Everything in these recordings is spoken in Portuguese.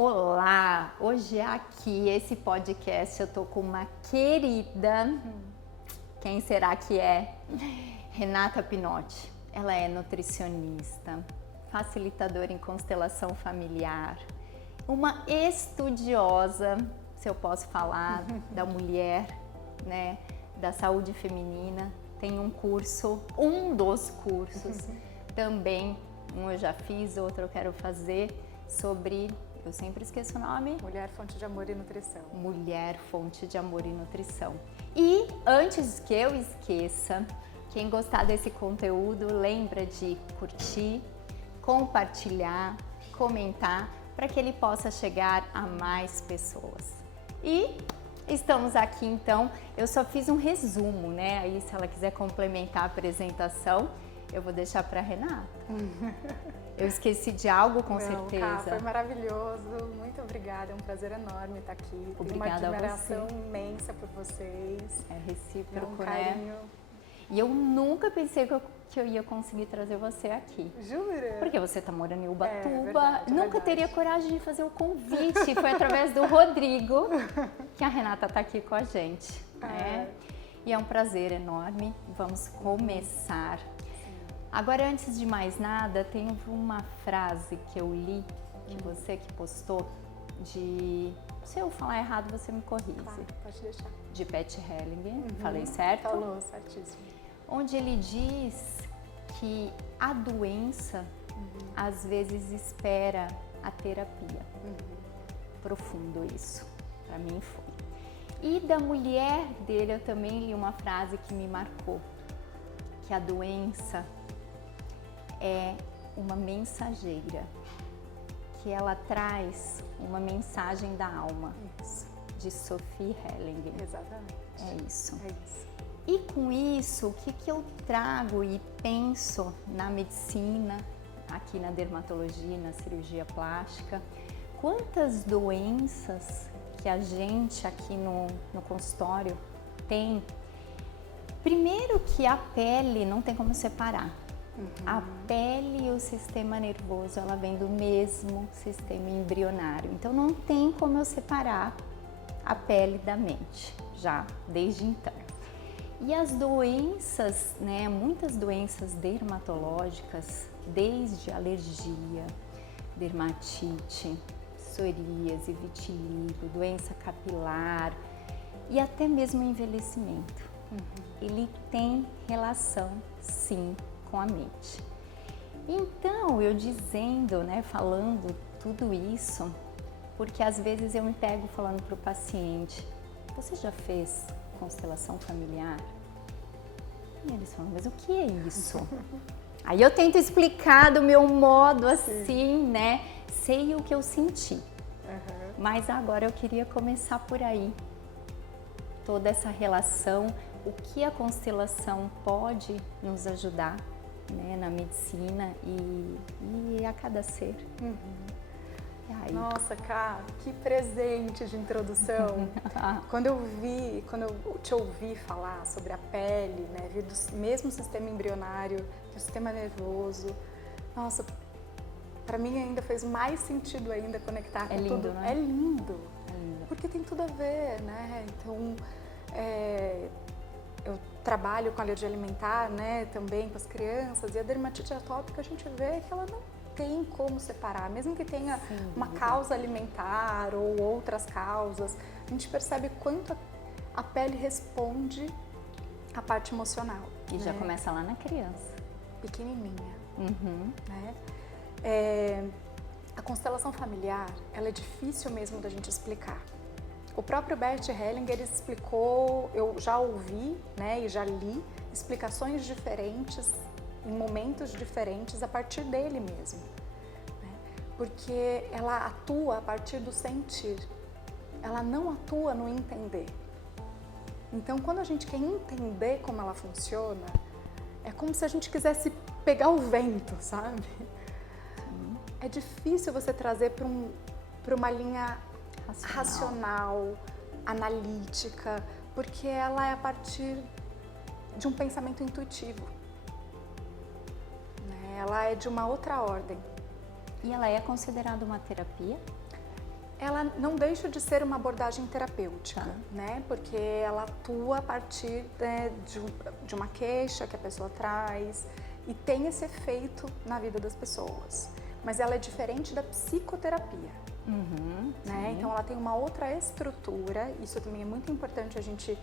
Olá! Hoje aqui, esse podcast, eu tô com uma querida. Quem será que é? Renata Pinotti. Ela é nutricionista, facilitadora em constelação familiar, uma estudiosa, se eu posso falar, da mulher, né, da saúde feminina. Tem um dos cursos, também, um eu já fiz, outro eu quero fazer, sobre, eu sempre esqueço o nome. Mulher, Fonte de Amor e Nutrição. Mulher, Fonte de Amor e Nutrição. E antes que eu esqueça, quem gostar desse conteúdo, lembra de curtir, compartilhar, comentar, para que ele possa chegar a mais pessoas. E estamos aqui então, eu só fiz um resumo, né? Aí se ela quiser complementar a apresentação, eu vou deixar para Renata. Eu esqueci de algo, com certeza. Cá, foi maravilhoso, muito obrigada, é um prazer enorme estar aqui. Obrigada. Tenho uma admiração imensa por vocês. É recíproco, um carinho. né? E eu nunca pensei que eu ia conseguir trazer você aqui. Jura? Porque você tá morando em Ubatuba, verdade, nunca verdade. teria coragem de fazer o convite. Foi através do Rodrigo que a Renata tá aqui com a gente, né? E é um prazer enorme. Vamos começar. Agora, antes de mais nada, tem uma frase que eu li, que você que postou, se eu falar errado, você me corrige. Claro, pode deixar. De Pat Hellinger, falei certo? Falou, certíssimo. Onde ele diz que a doença às vezes espera a terapia. Profundo isso, para mim foi. E da mulher dele eu também li uma frase que me marcou, que a doença é uma mensageira, que ela traz uma mensagem da alma, de Sophie Hellinger. Exatamente. É isso. É isso. E com isso, o que eu trago e penso na medicina, aqui na dermatologia, na cirurgia plástica, quantas doenças que a gente aqui no consultório tem. Primeiro que a pele não tem como separar. A pele e o sistema nervoso, ela vem do mesmo sistema embrionário. Então não tem como eu separar a pele da mente, já desde então. E as doenças, né, muitas doenças dermatológicas, desde alergia, dermatite, psoríase, vitiligo, doença capilar e até mesmo envelhecimento. Ele tem relação, sim, com a mente. Então, eu dizendo, né, falando tudo isso, porque às vezes eu me pego falando para o paciente, você já fez constelação familiar? E eles falam, mas o que é isso? Aí eu tento explicar do meu modo assim, né? Sei o que eu senti. Mas agora eu queria começar por aí. Toda essa relação, o que a constelação pode nos ajudar, né, na medicina e a cada ser. Aí. Nossa, Ká, que presente de introdução. Quando eu te ouvi falar sobre a pele, né, vir do mesmo sistema embrionário que o sistema nervoso, nossa, para mim ainda fez mais sentido ainda conectar com lindo, tudo. né? É lindo, É lindo. porque tem tudo a ver, né? Então, eu trabalho com alergia alimentar, né, também com as crianças, e a dermatite atópica a gente vê que ela não tem como separar, mesmo que tenha uma causa alimentar ou outras causas, a gente percebe quanto a pele responde à parte emocional. E né? já começa lá na criança. Pequenininha. Né? A constelação familiar, ela é difícil mesmo da gente explicar. O próprio Bert Hellinger explicou, eu já ouvi, né, e já li explicações diferentes em momentos diferentes a partir dele mesmo, né? Porque ela atua a partir do sentir, ela não atua no entender. Então, quando a gente quer entender como ela funciona, é como se a gente quisesse pegar o vento, sabe? É difícil você trazer para uma linha racional, analítica, porque ela é a partir de um pensamento intuitivo. Ela é de uma outra ordem. E ela é considerada uma terapia? Ela não deixa de ser uma abordagem terapêutica, Tá. né? Porque ela atua a partir, né, de uma queixa que a pessoa traz e tem esse efeito na vida das pessoas. Mas ela é diferente da psicoterapia, né? Então ela tem uma outra estrutura, isso também é muito importante a gente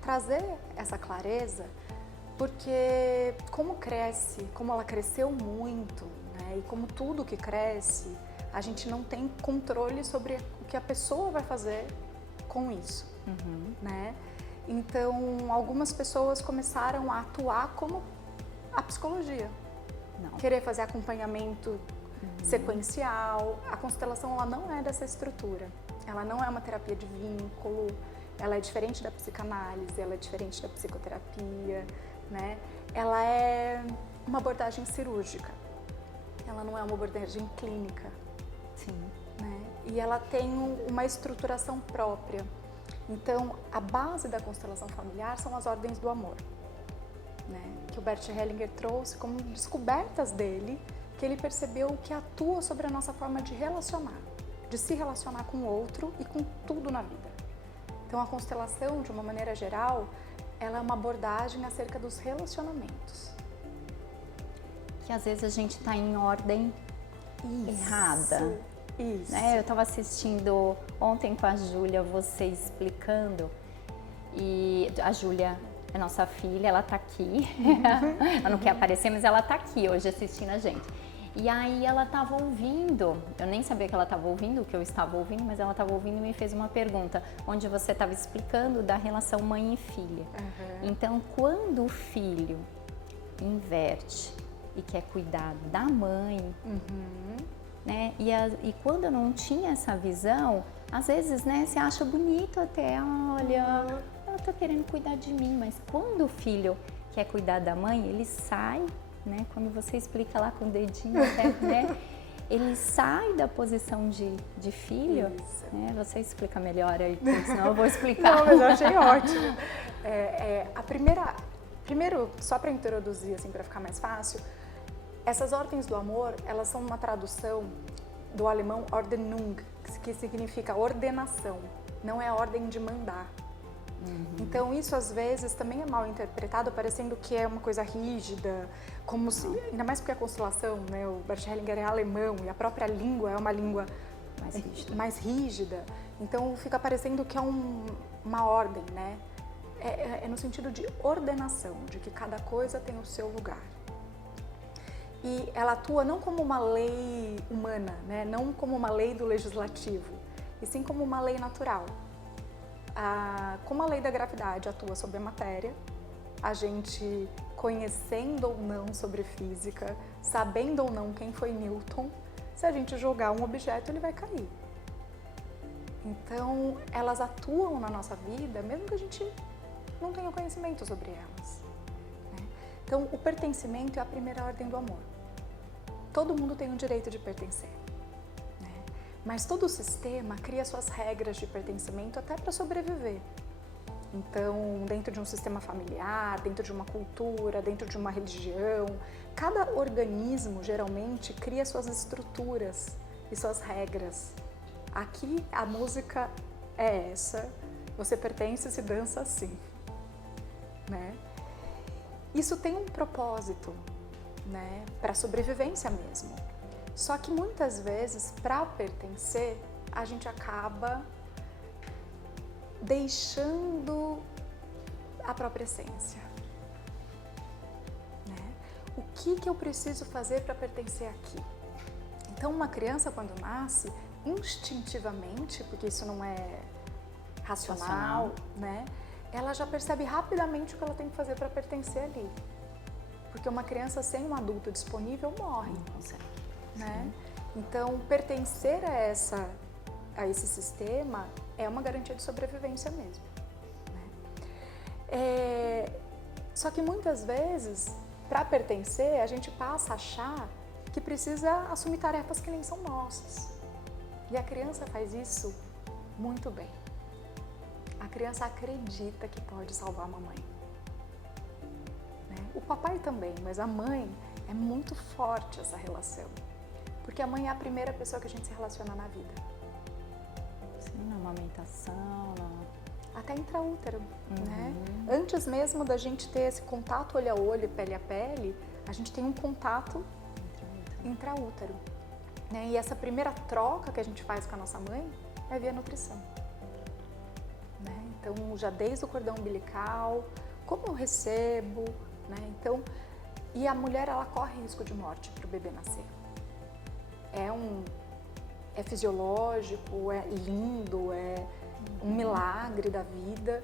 trazer essa clareza, porque como ela cresceu muito, né? E como tudo que cresce, a gente não tem controle sobre o que a pessoa vai fazer com isso, né? Então, algumas pessoas começaram a atuar como a psicologia. Não. Querer fazer acompanhamento sequencial. A constelação, ela não é dessa estrutura. Ela não é uma terapia de vínculo, ela é diferente da psicanálise, ela é diferente da psicoterapia, né? Ela é uma abordagem cirúrgica. Ela não é uma abordagem clínica. Sim. Né? E ela tem uma estruturação própria. Então, a base da constelação familiar são as ordens do amor, né? Que o Bert Hellinger trouxe como descobertas dele, que ele percebeu que atua sobre a nossa forma de relacionar, de se relacionar com o outro e com tudo na vida. Então, a constelação, de uma maneira geral, ela é uma abordagem acerca dos relacionamentos. Que às vezes a gente está em ordem errada. Isso. Né? Eu estava assistindo ontem com a Júlia, você explicando, e a Júlia é nossa filha, ela está aqui, ela não quer aparecer, mas ela está aqui hoje assistindo a gente. E aí ela estava ouvindo, eu nem sabia que ela estava ouvindo, o que eu estava ouvindo, mas ela estava ouvindo e me fez uma pergunta, onde você estava explicando da relação mãe e filha. Então, quando o filho inverte e quer cuidar da mãe, né? E quando eu não tinha essa visão, às vezes, né, você acha bonito até, olha, ela tá querendo cuidar de mim, mas quando o filho quer cuidar da mãe, ele sai, né? Quando você explica lá com o dedinho até, né? Ele sai da posição de filho, né? Você explica melhor aí, porque senão eu vou explicar. Não, mas eu achei ótimo. Primeiro, só para introduzir, assim, para ficar mais fácil, essas ordens do amor, elas são uma tradução do alemão Ordnung, que significa ordenação, não é a ordem de mandar. Então isso às vezes também é mal interpretado, parecendo que é uma coisa rígida, como se, ainda mais porque a constelação, né, o Bert Hellinger é alemão e a própria língua é uma língua mais rígida, então fica parecendo que é uma ordem, né? É no sentido de ordenação, de que cada coisa tem o seu lugar. E ela atua não como uma lei humana, né? Não como uma lei do legislativo, e sim como uma lei natural. Como a lei da gravidade atua sobre a matéria, a gente conhecendo ou não sobre física, sabendo ou não quem foi Newton, se a gente jogar um objeto, ele vai cair. Então, elas atuam na nossa vida, mesmo que a gente não tenha conhecimento sobre elas, né? Então, o pertencimento é a primeira ordem do amor. Todo mundo tem o direito de pertencer, né? Mas todo o sistema cria suas regras de pertencimento até para sobreviver. Então, dentro de um sistema familiar, dentro de uma cultura, dentro de uma religião, cada organismo geralmente cria suas estruturas e suas regras. Aqui a música é essa, você pertence e se dança assim, né? Isso tem um propósito, né, para sobrevivência mesmo. Só que muitas vezes, para pertencer, a gente acaba deixando a própria essência, né? O que eu preciso fazer para pertencer aqui? Então, uma criança quando nasce, instintivamente, porque isso não é racional, né? Ela já percebe rapidamente o que ela tem que fazer para pertencer ali. Porque uma criança sem um adulto disponível morre, né? Então, pertencer a esse sistema é uma garantia de sobrevivência mesmo, né? Só que muitas vezes, para pertencer, a gente passa a achar que precisa assumir tarefas que nem são nossas. E a criança faz isso muito bem. A criança acredita que pode salvar a mamãe. O papai também, mas a mãe é muito forte essa relação, porque a mãe é a primeira pessoa que a gente se relaciona na vida. amamentação, até intraútero, né? Antes mesmo da gente ter esse contato olho a olho, pele a pele, a gente tem um contato intraútero, né? E essa primeira troca que a gente faz com a nossa mãe é via nutrição, né? Então, já desde o cordão umbilical, como eu recebo, né? Então, e a mulher, ela corre risco de morte para o bebê nascer. É fisiológico, é lindo, é um milagre da vida.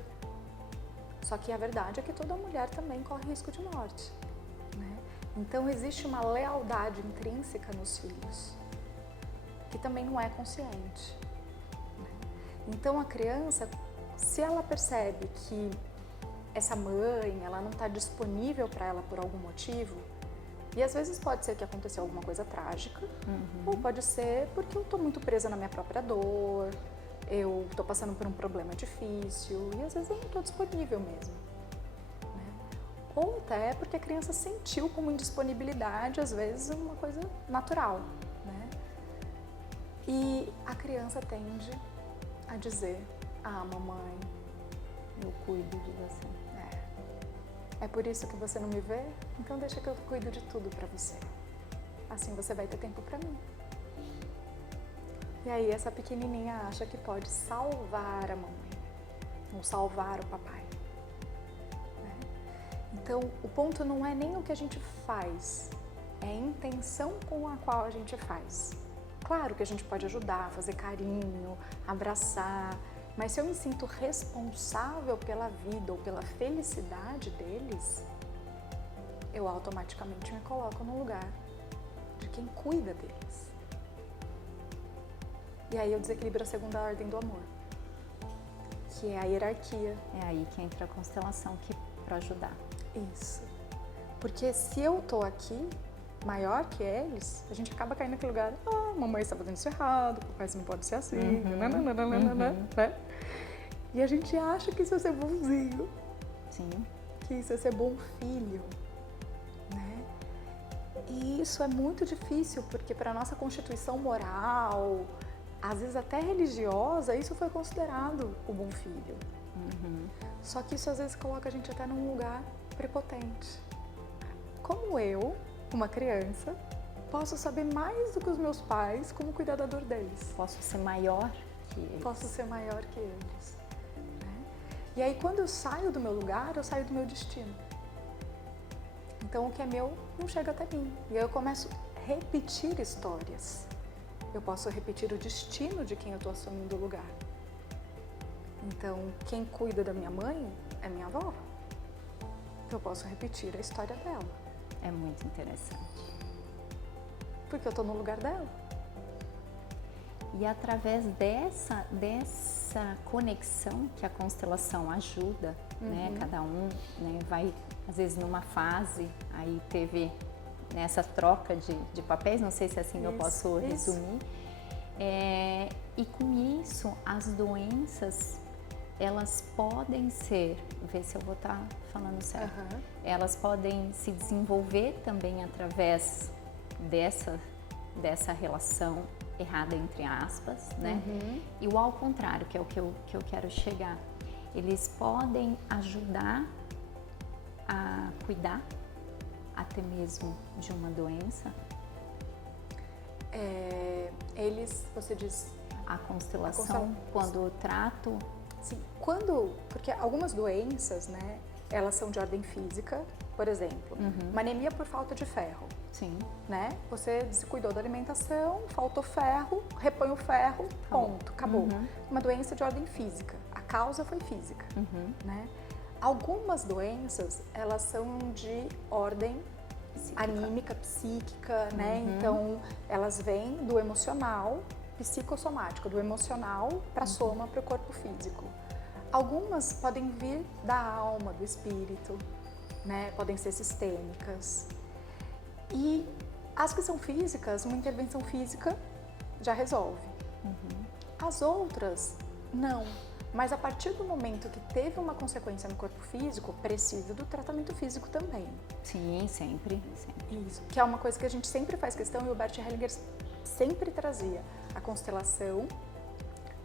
Só que a verdade é que toda mulher também corre risco de morte, né? Então existe uma lealdade intrínseca nos filhos, que também não é consciente, né? Então a criança, se ela percebe que essa mãe, ela não está disponível para ela por algum motivo, e às vezes pode ser que aconteceu alguma coisa trágica, ou pode ser porque eu estou muito presa na minha própria dor, eu estou passando por um problema difícil e às vezes eu não estou disponível mesmo, né? Ou até porque a criança sentiu como indisponibilidade, às vezes uma coisa natural, né? E a criança tende a dizer: ah, mamãe, eu cuido de você. É por isso que você não me vê? Então deixa que eu cuido de tudo pra você. Assim você vai ter tempo pra mim. E aí essa pequenininha acha que pode salvar a mamãe, ou salvar o papai, né? Então o ponto não é nem o que a gente faz, é a intenção com a qual a gente faz. Claro que a gente pode ajudar, fazer carinho, abraçar, mas se eu me sinto responsável pela vida ou pela felicidade deles, eu automaticamente me coloco no lugar de quem cuida deles. E aí eu desequilibro a segunda ordem do amor, que é a hierarquia. É aí que entra a constelação para ajudar. Isso. Porque se eu tô aqui, maior que eles, a gente acaba caindo naquele lugar: ah, mamãe está fazendo isso errado, papai não pode ser assim, né? E a gente acha que isso é ser bonzinho. Sim. Que isso é ser bom filho, né? E isso é muito difícil, porque para a nossa constituição moral, às vezes até religiosa, isso foi considerado o bom filho. Só que isso às vezes coloca a gente até num lugar prepotente. Como eu, uma criança, posso saber mais do que os meus pais como cuidar da dor deles? Posso ser maior que eles. Posso ser maior que eles, né? E aí quando eu saio do meu lugar, eu saio do meu destino. Então o que é meu não chega até mim. E aí eu começo a repetir histórias. Eu posso repetir o destino de quem eu estou assumindo o lugar. Então, quem cuida da minha mãe é minha avó. Então, eu posso repetir a história dela. É muito interessante. Porque eu estou no lugar dela. E através dessa conexão que a constelação ajuda, né? Cada um, né, vai, às vezes, numa fase, aí teve essa troca de papéis, não sei se assim eu posso resumir. E com isso, as doenças, elas podem ser, ver se eu vou estar falando certo, elas podem se desenvolver também através dessa relação errada, entre aspas, né? E o ao contrário, que é o que eu quero chegar. Eles podem ajudar a cuidar até mesmo de uma doença. Você diz... A constelação, quando eu trato... Sim, porque algumas doenças, né, elas são de ordem física, por exemplo, uma anemia por falta de ferro. Sim. Né? Você descuidou da alimentação, faltou ferro, repõe o ferro, ponto, acabou. Uma doença de ordem física, a causa foi física, né? Algumas doenças, elas são de ordem anímica, psíquica, né? Então, elas vêm do emocional, psicossomático, do emocional para a soma, para o corpo físico. Algumas podem vir da alma, do espírito, né? Podem ser sistêmicas. E as que são físicas, uma intervenção física já resolve. As outras, não. Mas a partir do momento que teve uma consequência no corpo físico, precisa do tratamento físico também. Sim, sempre. Isso, que é uma coisa que a gente sempre faz questão, e o Bert Hellinger sempre trazia. A constelação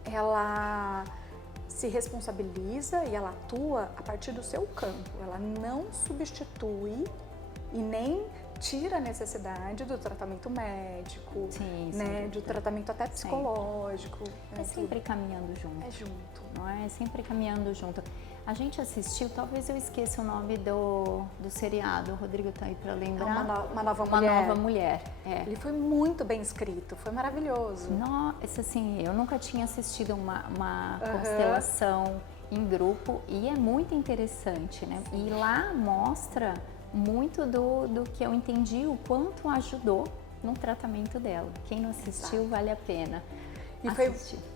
ela se responsabiliza e ela atua a partir do seu campo. Ela não substitui e nem tira a necessidade do tratamento médico, Sim, né, do tratamento até psicológico. É sempre caminhando junto. É junto. Não é? É sempre caminhando junto. A gente assistiu, talvez eu esqueça o nome do seriado, o Rodrigo tá aí para lembrar. Uma Nova Uma Mulher. Nova Mulher. É. Ele foi muito bem escrito, foi maravilhoso. Nossa, assim, eu nunca tinha assistido uma constelação em grupo e é muito interessante, né? Sim. E lá mostra muito do que eu entendi, o quanto ajudou no tratamento dela. Quem não assistiu, exato, vale a pena.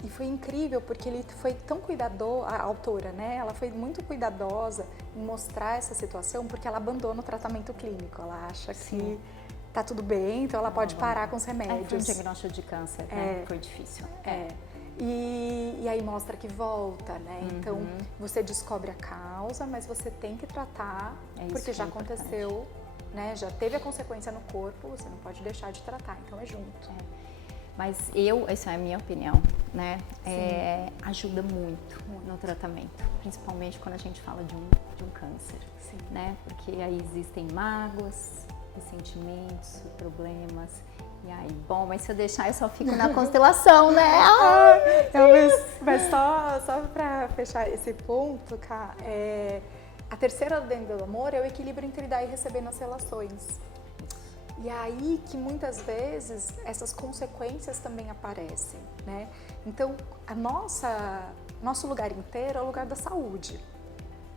E foi incrível, porque ele foi tão cuidadoso, a autora, né? Ela foi muito cuidadosa em mostrar essa situação, porque ela abandona o tratamento clínico. Ela acha que tá tudo bem, então ela pode parar com os remédios. Foi um diagnóstico de câncer, né? Foi difícil. E aí mostra que volta, né? Então você descobre a causa, mas você tem que tratar, porque já aconteceu, né? Já teve a consequência no corpo, você não pode deixar de tratar, então é junto. Mas essa é a minha opinião, né? Ajuda muito no tratamento, principalmente quando a gente fala de um câncer, né? Porque aí existem mágoas, ressentimentos, problemas. E aí, bom, mas se eu deixar, eu só fico na constelação, né? Mas só para fechar esse ponto, Ká, a terceira lenda do amor é o equilíbrio entre dar e receber nas relações. E aí que muitas vezes essas consequências também aparecem, né? Então, nosso lugar inteiro é o lugar da saúde.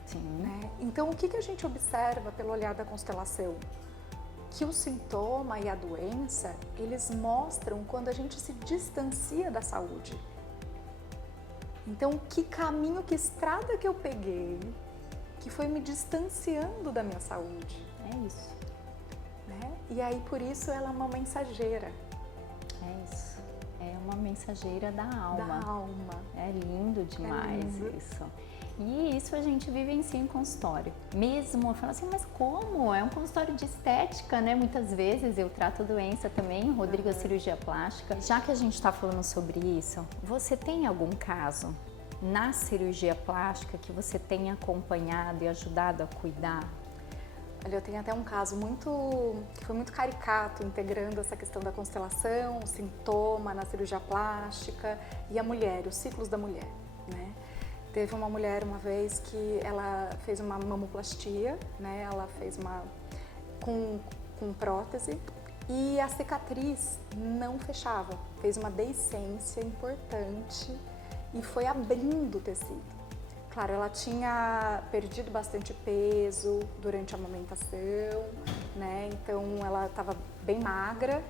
Sim. Né? Então, o que a gente observa pelo olhar da constelação? Que o sintoma e a doença, eles mostram quando a gente se distancia da saúde. Então, que caminho, que estrada que eu peguei, que foi me distanciando da minha saúde. É isso. Né? E aí, por isso, ela é uma mensageira. É isso. É uma mensageira da alma. Da alma. É lindo demais isso. E isso a gente vivencia em consultório. Mesmo, eu falo assim, mas como? É um consultório de estética, né? Muitas vezes eu trato doença também, Rodrigo é cirurgia plástica. Já que a gente está falando sobre isso, você tem algum caso na cirurgia plástica que você tenha acompanhado e ajudado a cuidar? Olha, eu tenho até um caso que foi muito caricato, integrando essa questão da constelação, o sintoma na cirurgia plástica e a mulher, os ciclos da mulher, né? Teve uma mulher uma vez que ela fez uma mamoplastia, né? Ela fez com prótese e a cicatriz não fechava. Fez uma deiscência importante e foi abrindo o tecido. Claro, ela tinha perdido bastante peso durante a amamentação, né? Então ela estava bem magra.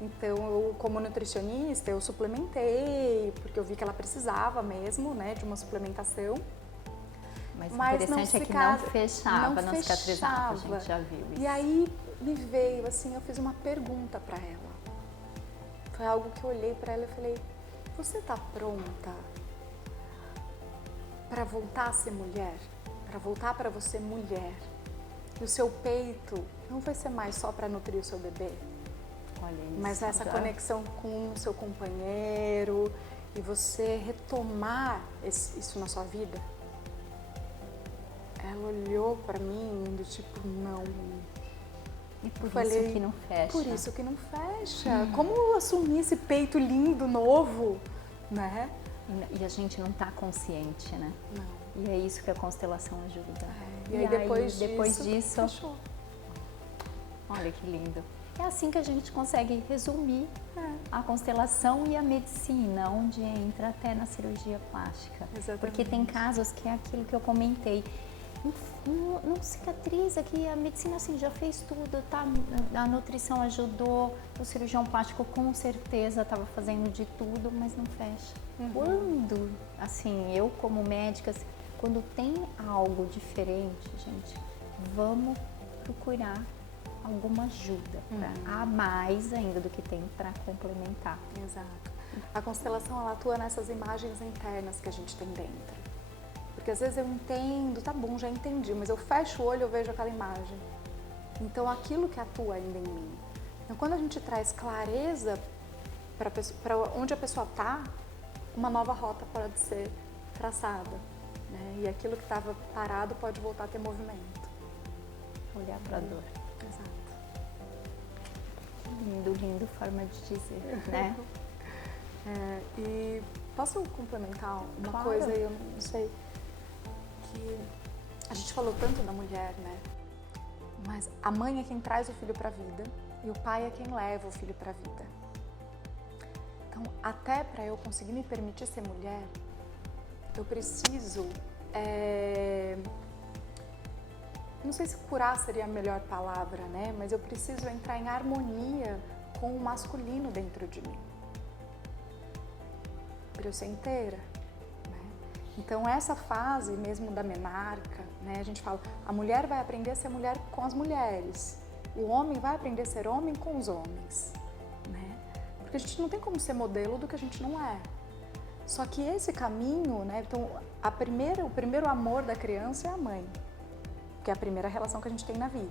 Então, eu, como nutricionista, eu suplementei, porque eu vi que ela precisava mesmo, né, de uma suplementação. Mas o interessante é que não fechava, não cicatrizava, a gente já viu isso. E aí me veio, assim, eu fiz uma pergunta para ela. Foi algo que eu olhei para ela e falei, você tá pronta para voltar a ser mulher? Para voltar para você mulher? E o seu peito não vai ser mais só para nutrir o seu bebê? Isso, mas essa conexão com o seu companheiro e você retomar isso na sua vida. Ela olhou para mim do tipo, não. E por isso que não fecha. Por isso que não fecha. Como eu assumir esse peito lindo, novo, né? E a gente não tá consciente, né? Não. E é isso que a constelação ajuda. E aí depois disso fechou. Olha que lindo. É assim que a gente consegue resumir a constelação e a medicina, onde entra até na cirurgia plástica. Exatamente. Porque tem casos que é aquilo que eu comentei. Não cicatriza, que a medicina assim, já fez tudo, tá? A nutrição ajudou, o cirurgião plástico com certeza estava fazendo de tudo, mas não fecha. Quando, assim, eu como médica, quando tem algo diferente, gente, vamos procurar alguma ajuda, a mais ainda do que tem para complementar. Exato. A constelação, ela atua nessas imagens internas que a gente tem dentro. Porque às vezes eu entendo, tá bom, já entendi, mas eu fecho o olho e eu vejo aquela imagem. Então aquilo que atua ainda em mim. Então quando a gente traz clareza para onde a pessoa tá, uma nova rota pode ser traçada, né? E aquilo que estava parado pode voltar a ter movimento. Olhar para a dor. Exato. Lindo forma de dizer, né? E posso complementar uma Claro. coisa, eu não sei, que a gente falou tanto da mulher, né? Mas a mãe é quem traz o filho para a vida e o pai é quem leva o filho para a vida. Então, até para eu conseguir me permitir ser mulher, eu preciso, não sei se curar seria a melhor palavra, né? Mas eu preciso entrar em harmonia com o masculino dentro de mim, para eu ser inteira. Então, essa fase mesmo da menarca, né, a gente fala, a mulher vai aprender a ser mulher com as mulheres, o homem vai aprender a ser homem com os homens, né? Porque a gente não tem como ser modelo do que a gente não é. Só que esse caminho, né, então, o primeiro amor da criança é a mãe, que é a primeira relação que a gente tem na vida.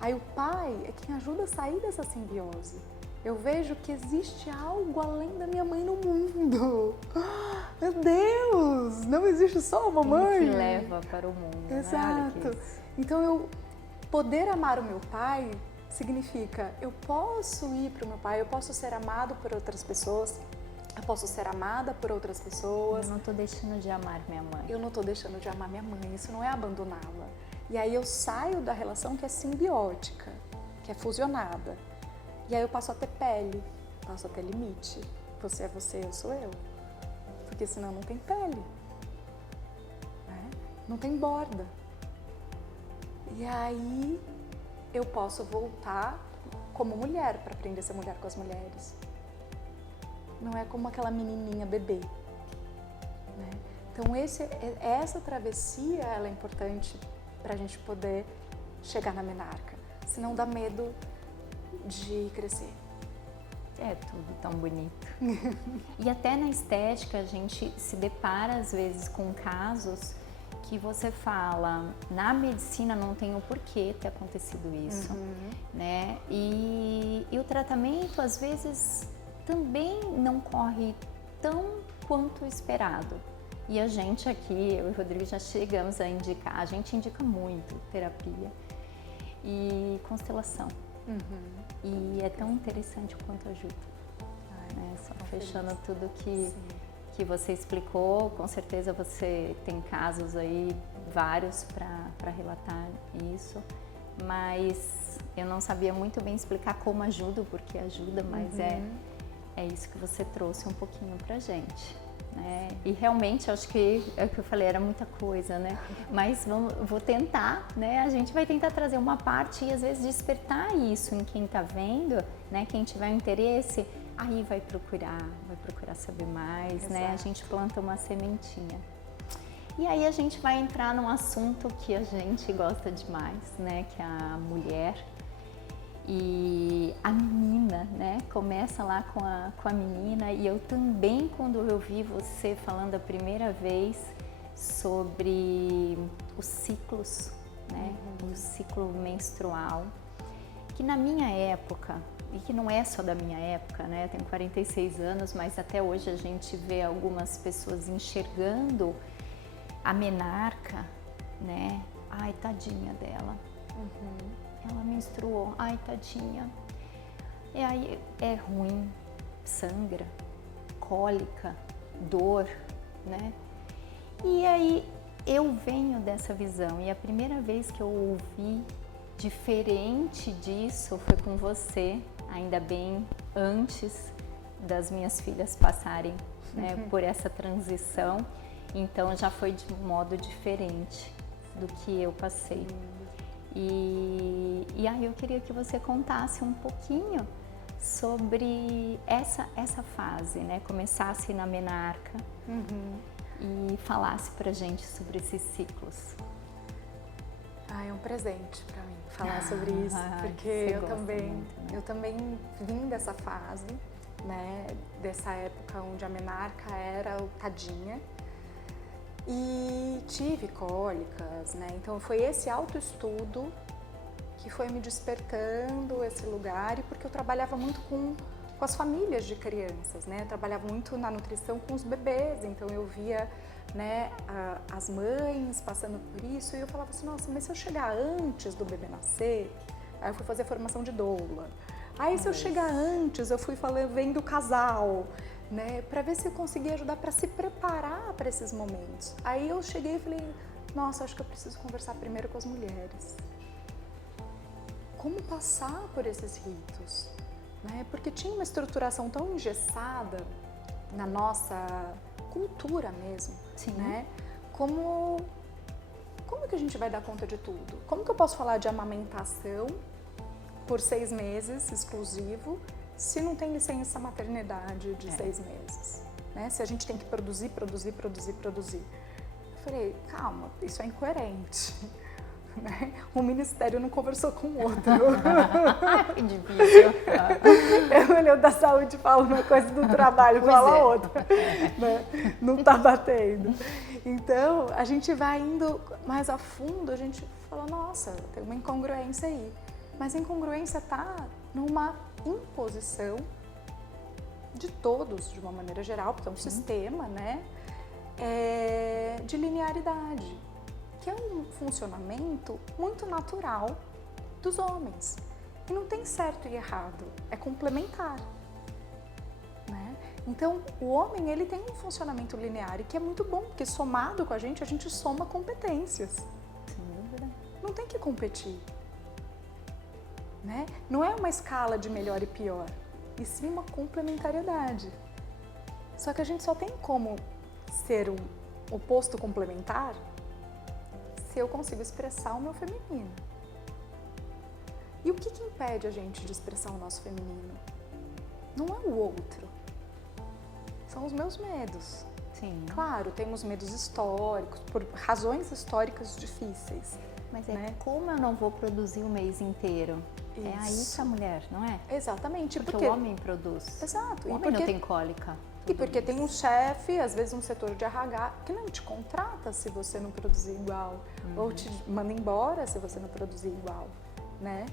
Aí o pai é quem ajuda a sair dessa simbiose. Eu vejo que existe algo além da minha mãe no mundo. Meu Deus! Não existe só uma mãe. Que leva para o mundo. Exato. Né? Então, eu poder amar o meu pai significa eu posso ir para o meu pai, eu posso ser amado por outras pessoas, eu posso ser amada por outras pessoas. Eu não estou deixando de amar minha mãe. Eu não estou deixando de amar minha mãe. Isso não é abandoná-la. E aí eu saio da relação que é simbiótica, que é fusionada. E aí eu passo a ter pele, passo a ter limite. Você é você, eu sou eu. Porque senão não tem pele, né? Não tem borda. E aí eu posso voltar como mulher para aprender a ser mulher com as mulheres. Não é como aquela menininha bebê, né? Então essa travessia ela é importante para a gente poder chegar na menarca. Senão dá medo de crescer. É tudo tão bonito. E até na estética a gente se depara às vezes com casos que você fala, na medicina não tem o porquê ter acontecido isso, né? E o tratamento às vezes também não corre tão quanto esperado. E a gente aqui, eu e o Rodrigo já chegamos a indicar, a gente indica muito terapia e constelação. E é tão interessante quanto ajuda. Né? Só fechando tudo que você explicou, com certeza você tem casos aí, vários para relatar isso, mas eu não sabia muito bem explicar como ajuda, porque ajuda, mas é isso que você trouxe um pouquinho pra gente. Né? E realmente, acho que é o que eu falei, era muita coisa, né? Mas vou tentar, né? A gente vai tentar trazer uma parte e às vezes despertar isso em quem tá vendo, né? Quem tiver interesse, aí vai procurar saber mais, Exato. né? A gente planta uma sementinha. E aí a gente vai entrar num assunto que a gente gosta demais, né? Que é a mulher. E a menina, né? Começa lá com a menina, e eu também, quando eu vi você falando a primeira vez sobre os ciclos, né? O ciclo menstrual, que na minha época, e que não é só da minha época, né? Eu tenho 46 anos, mas até hoje a gente vê algumas pessoas enxergando a menarca, né? Ai, tadinha dela. Ela menstruou, ai tadinha. E aí é ruim, sangra, cólica, dor, né? E aí eu venho dessa visão, e a primeira vez que eu ouvi diferente disso foi com você, ainda bem antes das minhas filhas passarem, né, por essa transição. Então já foi de modo diferente do que eu passei. E aí eu queria que você contasse um pouquinho sobre essa fase, né? Começasse na menarca e falasse pra gente sobre esses ciclos. É um presente para mim falar sobre isso, porque eu também vim dessa fase, né? Dessa época onde a menarca era o tadinha. E tive cólicas, né? Então foi esse autoestudo que foi me despertando esse lugar, e porque eu trabalhava muito com com as famílias de crianças, né? Eu trabalhava muito na nutrição com os bebês, então eu via, né, as mães passando por isso e eu falava assim, nossa, mas se eu chegar antes do bebê nascer, aí eu fui fazer formação de doula. Aí se eu chegar antes, eu fui vendo o casal, né, para ver se eu conseguia ajudar para se preparar para esses momentos. Aí eu cheguei e falei, nossa, acho que eu preciso conversar primeiro com as mulheres. Como passar por esses ritos, né? Porque tinha uma estruturação tão engessada na nossa cultura mesmo, Sim. né? Como que a gente vai dar conta de tudo? Como que eu posso falar de amamentação por 6 meses exclusivo, se não tem licença maternidade de 6 meses, né? Se a gente tem que produzir. Eu falei, calma, isso é incoerente, né? Um ministério não conversou com o outro. Que difícil. O Ministério da Saúde fala uma coisa, do trabalho fala outra, né? Não tá batendo. Então, a gente vai indo mais a fundo, a gente fala, nossa, tem uma incongruência aí. Mas a incongruência está numa imposição de todos, de uma maneira geral, porque é um sistema, né, de linearidade, que é um funcionamento muito natural dos homens. E não tem certo e errado, é complementar, né? Então, o homem, ele tem um funcionamento linear e que é muito bom, porque somado com a gente soma competências. Sem dúvida. Não tem que competir. Né? Não é uma escala de melhor e pior, e sim uma complementariedade. Só que a gente só tem como ser um oposto complementar se eu consigo expressar o meu feminino. E o que impede a gente de expressar o nosso feminino? Não é o outro, são os meus medos. Sim. Claro, temos medos históricos, por razões históricas difíceis. Mas né? Como eu não vou produzir o mês inteiro? Isso. É aí que a mulher, não é? Exatamente. Porque o homem produz. Exato. O homem não tem cólica. E porque tem um chefe, às vezes um setor de RH, que não te contrata se você não produzir igual. Ou te manda embora se você não produzir igual, né?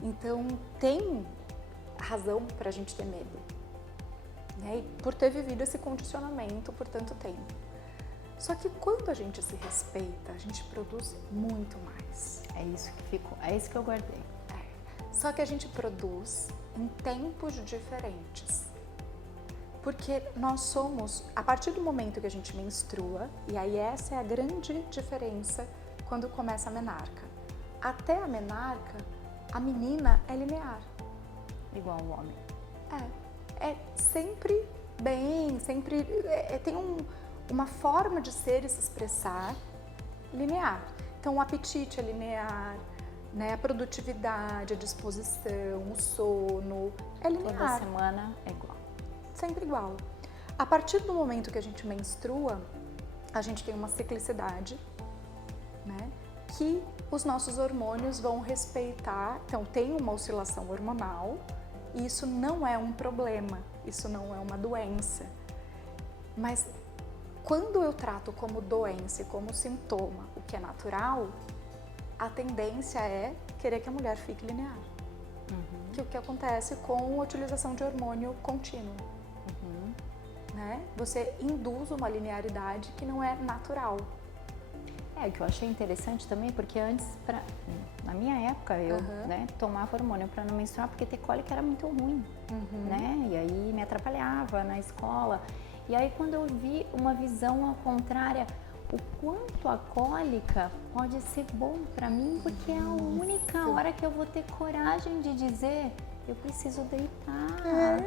Então, tem razão para a gente ter medo. Né? E por ter vivido esse condicionamento por tanto tempo. Só que quando a gente se respeita, a gente produz muito mais. É isso que ficou, é isso que eu guardei. Só que a gente produz em tempos diferentes. Porque nós somos, a partir do momento que a gente menstrua, e aí essa é a grande diferença quando começa a menarca. Até a menarca, a menina é linear. Igual o homem. É sempre bem, sempre tem uma forma de ser e se expressar linear. Então o apetite é linear, né? A produtividade, a disposição, o sono é linear. Toda semana é igual. Sempre igual. A partir do momento que a gente menstrua, a gente tem uma ciclicidade, né? Que os nossos hormônios vão respeitar. Então tem uma oscilação hormonal e isso não é um problema, isso não é uma doença. Mas quando eu trato como doença e como sintoma o que é natural, a tendência é querer que a mulher fique linear. Que é o que acontece com a utilização de hormônio contínuo. Né? Você induz uma linearidade que não é natural. O que eu achei interessante também, porque antes, na minha época, eu tomava hormônio para não menstruar, porque ter cólica era muito ruim, né? E aí me atrapalhava na escola. E aí quando eu vi uma visão ao contrária, o quanto a cólica pode ser bom para mim, porque é a única hora que eu vou ter coragem de dizer, eu preciso deitar.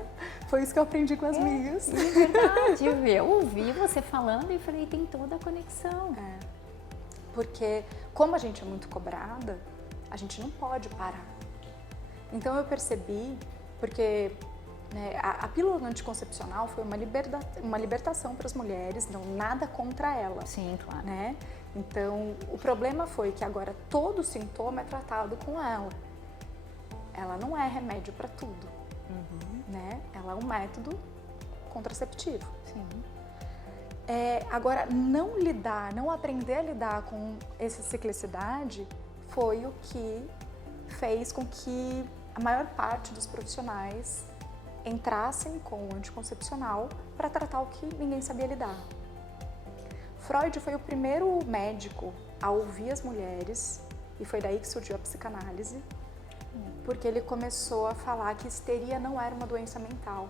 Foi isso que eu aprendi com as minhas. É verdade, eu ouvi você falando e falei, tem toda a conexão. Porque como a gente é muito cobrada, a gente não pode parar. Então eu percebi, porque né, a pílula anticoncepcional foi uma libertação para as mulheres, não nada contra ela. Sim, claro. Né? Então o problema foi que agora todo sintoma é tratado com ela. Ela não é remédio para tudo, né? Ela é um método contraceptivo. Sim. Agora, não aprender a lidar com essa ciclicidade foi o que fez com que a maior parte dos profissionais entrassem com o anticoncepcional para tratar o que ninguém sabia lidar. Freud foi o primeiro médico a ouvir as mulheres, e foi daí que surgiu a psicanálise, porque ele começou a falar que histeria não era uma doença mental.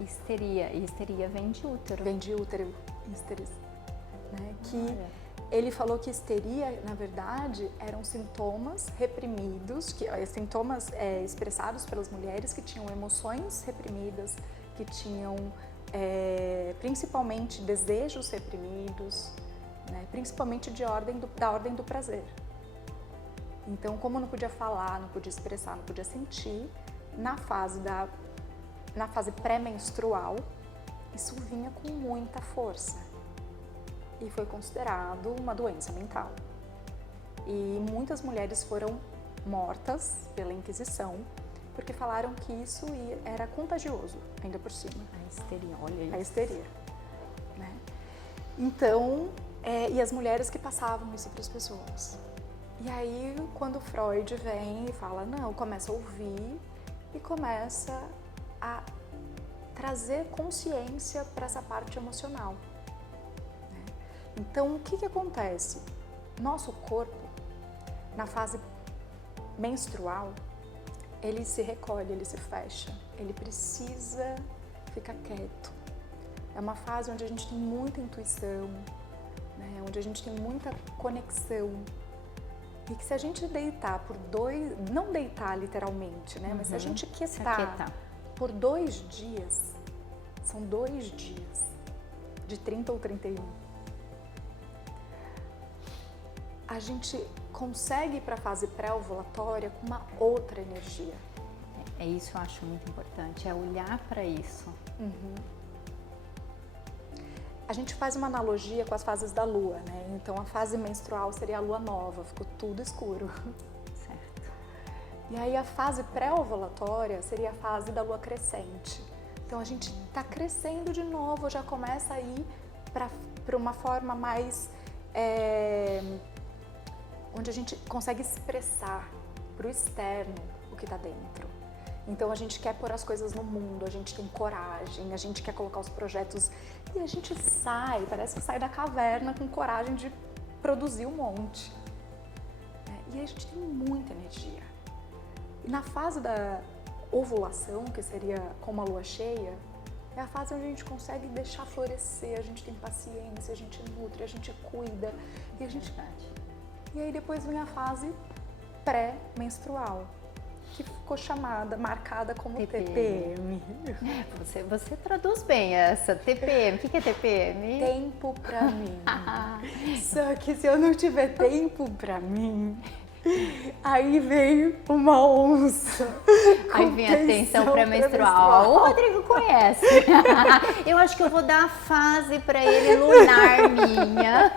Histeria vem de útero. Vem de útero, histeris, né? Que ele falou que histeria, na verdade, eram sintomas reprimidos, sintomas expressados pelas mulheres que tinham emoções reprimidas, que tinham principalmente desejos reprimidos, né? Principalmente da ordem do prazer. Então, como não podia falar, não podia expressar, não podia sentir, na fase pré-menstrual, isso vinha com muita força e foi considerado uma doença mental. E muitas mulheres foram mortas pela Inquisição porque falaram que isso era contagioso, ainda por cima. A histeria, olha isso. A histeria, né? Então, e as mulheres que passavam isso para as pessoas. E aí, quando Freud vem e fala, não, começa a ouvir e começa a trazer consciência para essa parte emocional. Né? Então, o que acontece? Nosso corpo, na fase menstrual, ele se recolhe, ele se fecha, ele precisa ficar quieto. É uma fase onde a gente tem muita intuição, né? Onde a gente tem muita conexão. E que se a gente deitar não deitar literalmente, né? Mas se a gente quietar por 2 dias, são 2 dias, de 30 ou 31, a gente consegue ir para a fase pré-ovulatória com uma outra energia. É isso que eu acho muito importante, é olhar para isso. A gente faz uma analogia com as fases da lua, né? Então a fase menstrual seria a lua nova, ficou tudo escuro. Certo. E aí a fase pré-ovulatória seria a fase da lua crescente. Então a gente está crescendo de novo, já começa a ir para uma forma mais onde a gente consegue expressar para o externo o que está dentro. Então a gente quer pôr as coisas no mundo, a gente tem coragem, a gente quer colocar os projetos e a gente parece que sai da caverna com coragem de produzir um monte. E a gente tem muita energia. E na fase da ovulação, que seria como a lua cheia, é a fase onde a gente consegue deixar florescer, a gente tem paciência, a gente nutre, a gente cuida. E aí depois vem a fase pré-menstrual, que ficou marcada como TPM. Você traduz bem essa TPM. O que é TPM? Tempo pra mim. Só que se eu não tiver tempo pra mim, aí vem uma onça. Aí vem a tensão pré-menstrual. O Rodrigo conhece. Eu acho que eu vou dar a fase pra ele lunar minha,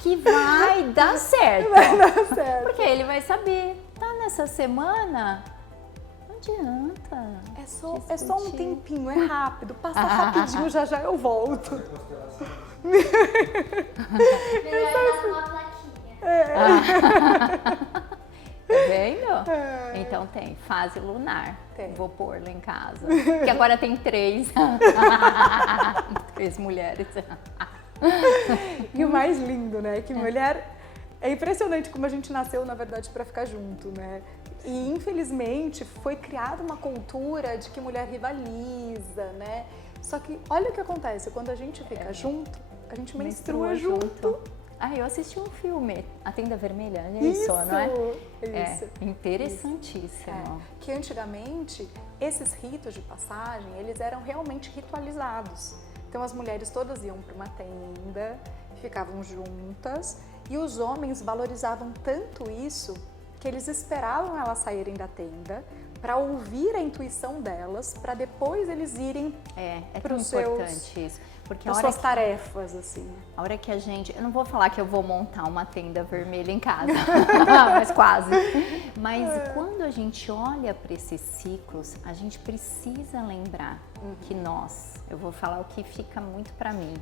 que vai dar certo. Vai dar certo. Porque ele vai saber. Tá nessa semana? Não adianta. É só um tempinho, é rápido. Passa rapidinho, já eu volto. Melhor dar uma plaquinha. Tá vendo? Então tem fase lunar. Vou pôr lá em casa. Que agora tem 3. 3 mulheres. E o mais lindo, né? Que mulher... É impressionante como a gente nasceu, na verdade, para ficar junto, né? E, infelizmente, foi criada uma cultura de que mulher rivaliza, né? Só que olha o que acontece, quando a gente fica junto, a gente menstrua junto. Eu assisti um filme, A Tenda Vermelha, é isso, não é? Isso. Interessantíssimo. Que antigamente, esses ritos de passagem, eles eram realmente ritualizados. Então, as mulheres todas iam para uma tenda, ficavam juntas, e os homens valorizavam tanto isso que eles esperavam elas saírem da tenda para ouvir a intuição delas, para depois eles irem para os importante isso, porque suas tarefas, assim. A hora que a gente, eu não vou falar que eu vou montar uma tenda vermelha em casa, mas quase. Mas quando a gente olha para esses ciclos, a gente precisa lembrar que eu vou falar o que fica muito para mim.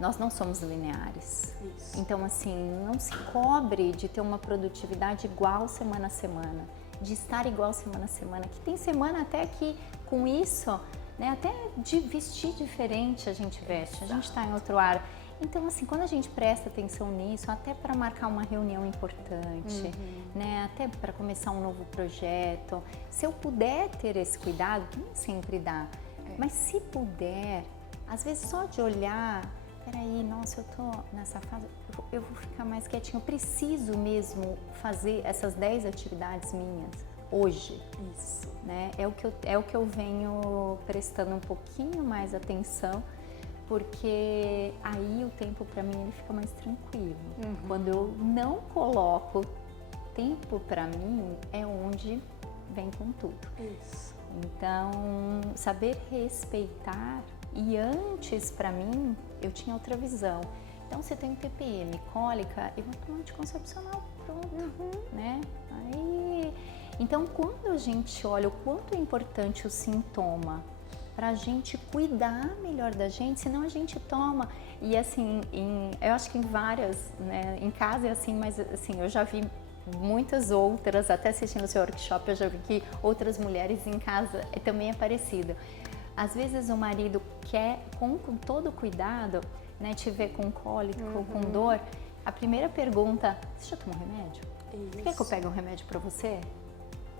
Nós não somos lineares. Isso. Então, assim, não se cobre de ter uma produtividade igual semana a semana. de estar igual semana a semana, que tem semana até que com isso, né, até de vestir diferente a gente veste, a gente está em outro ar. Então, assim, quando a gente presta atenção nisso, até para marcar uma reunião importante, né, até para começar um novo projeto, se eu puder ter esse cuidado, que nem sempre dá, mas se puder, às vezes só de olhar, peraí, nossa, eu tô nessa fase, eu vou ficar mais quietinho, eu preciso mesmo fazer essas 10 atividades minhas hoje. Isso. Né? É o que eu venho prestando um pouquinho mais atenção, porque aí o tempo para mim ele fica mais tranquilo. Quando eu não coloco tempo para mim, é onde vem com tudo. Isso. Então, saber respeitar, e antes para mim eu tinha outra visão. Então, se eu tenho TPM, cólica, eu vou tomar anticoncepcional, pronto, né? Aí, então, quando a gente olha o quanto é importante o sintoma para a gente cuidar melhor da gente, senão a gente toma, e assim, eu acho que em várias, né, em casa é assim, mas assim, eu já vi muitas outras, até assistindo o seu workshop, eu já vi que outras mulheres em casa também é parecido. Às vezes o marido quer, com todo cuidado, né, te ver com cólica ou com dor, a primeira pergunta, você já tomou remédio? Você quer que eu pegue um remédio para você?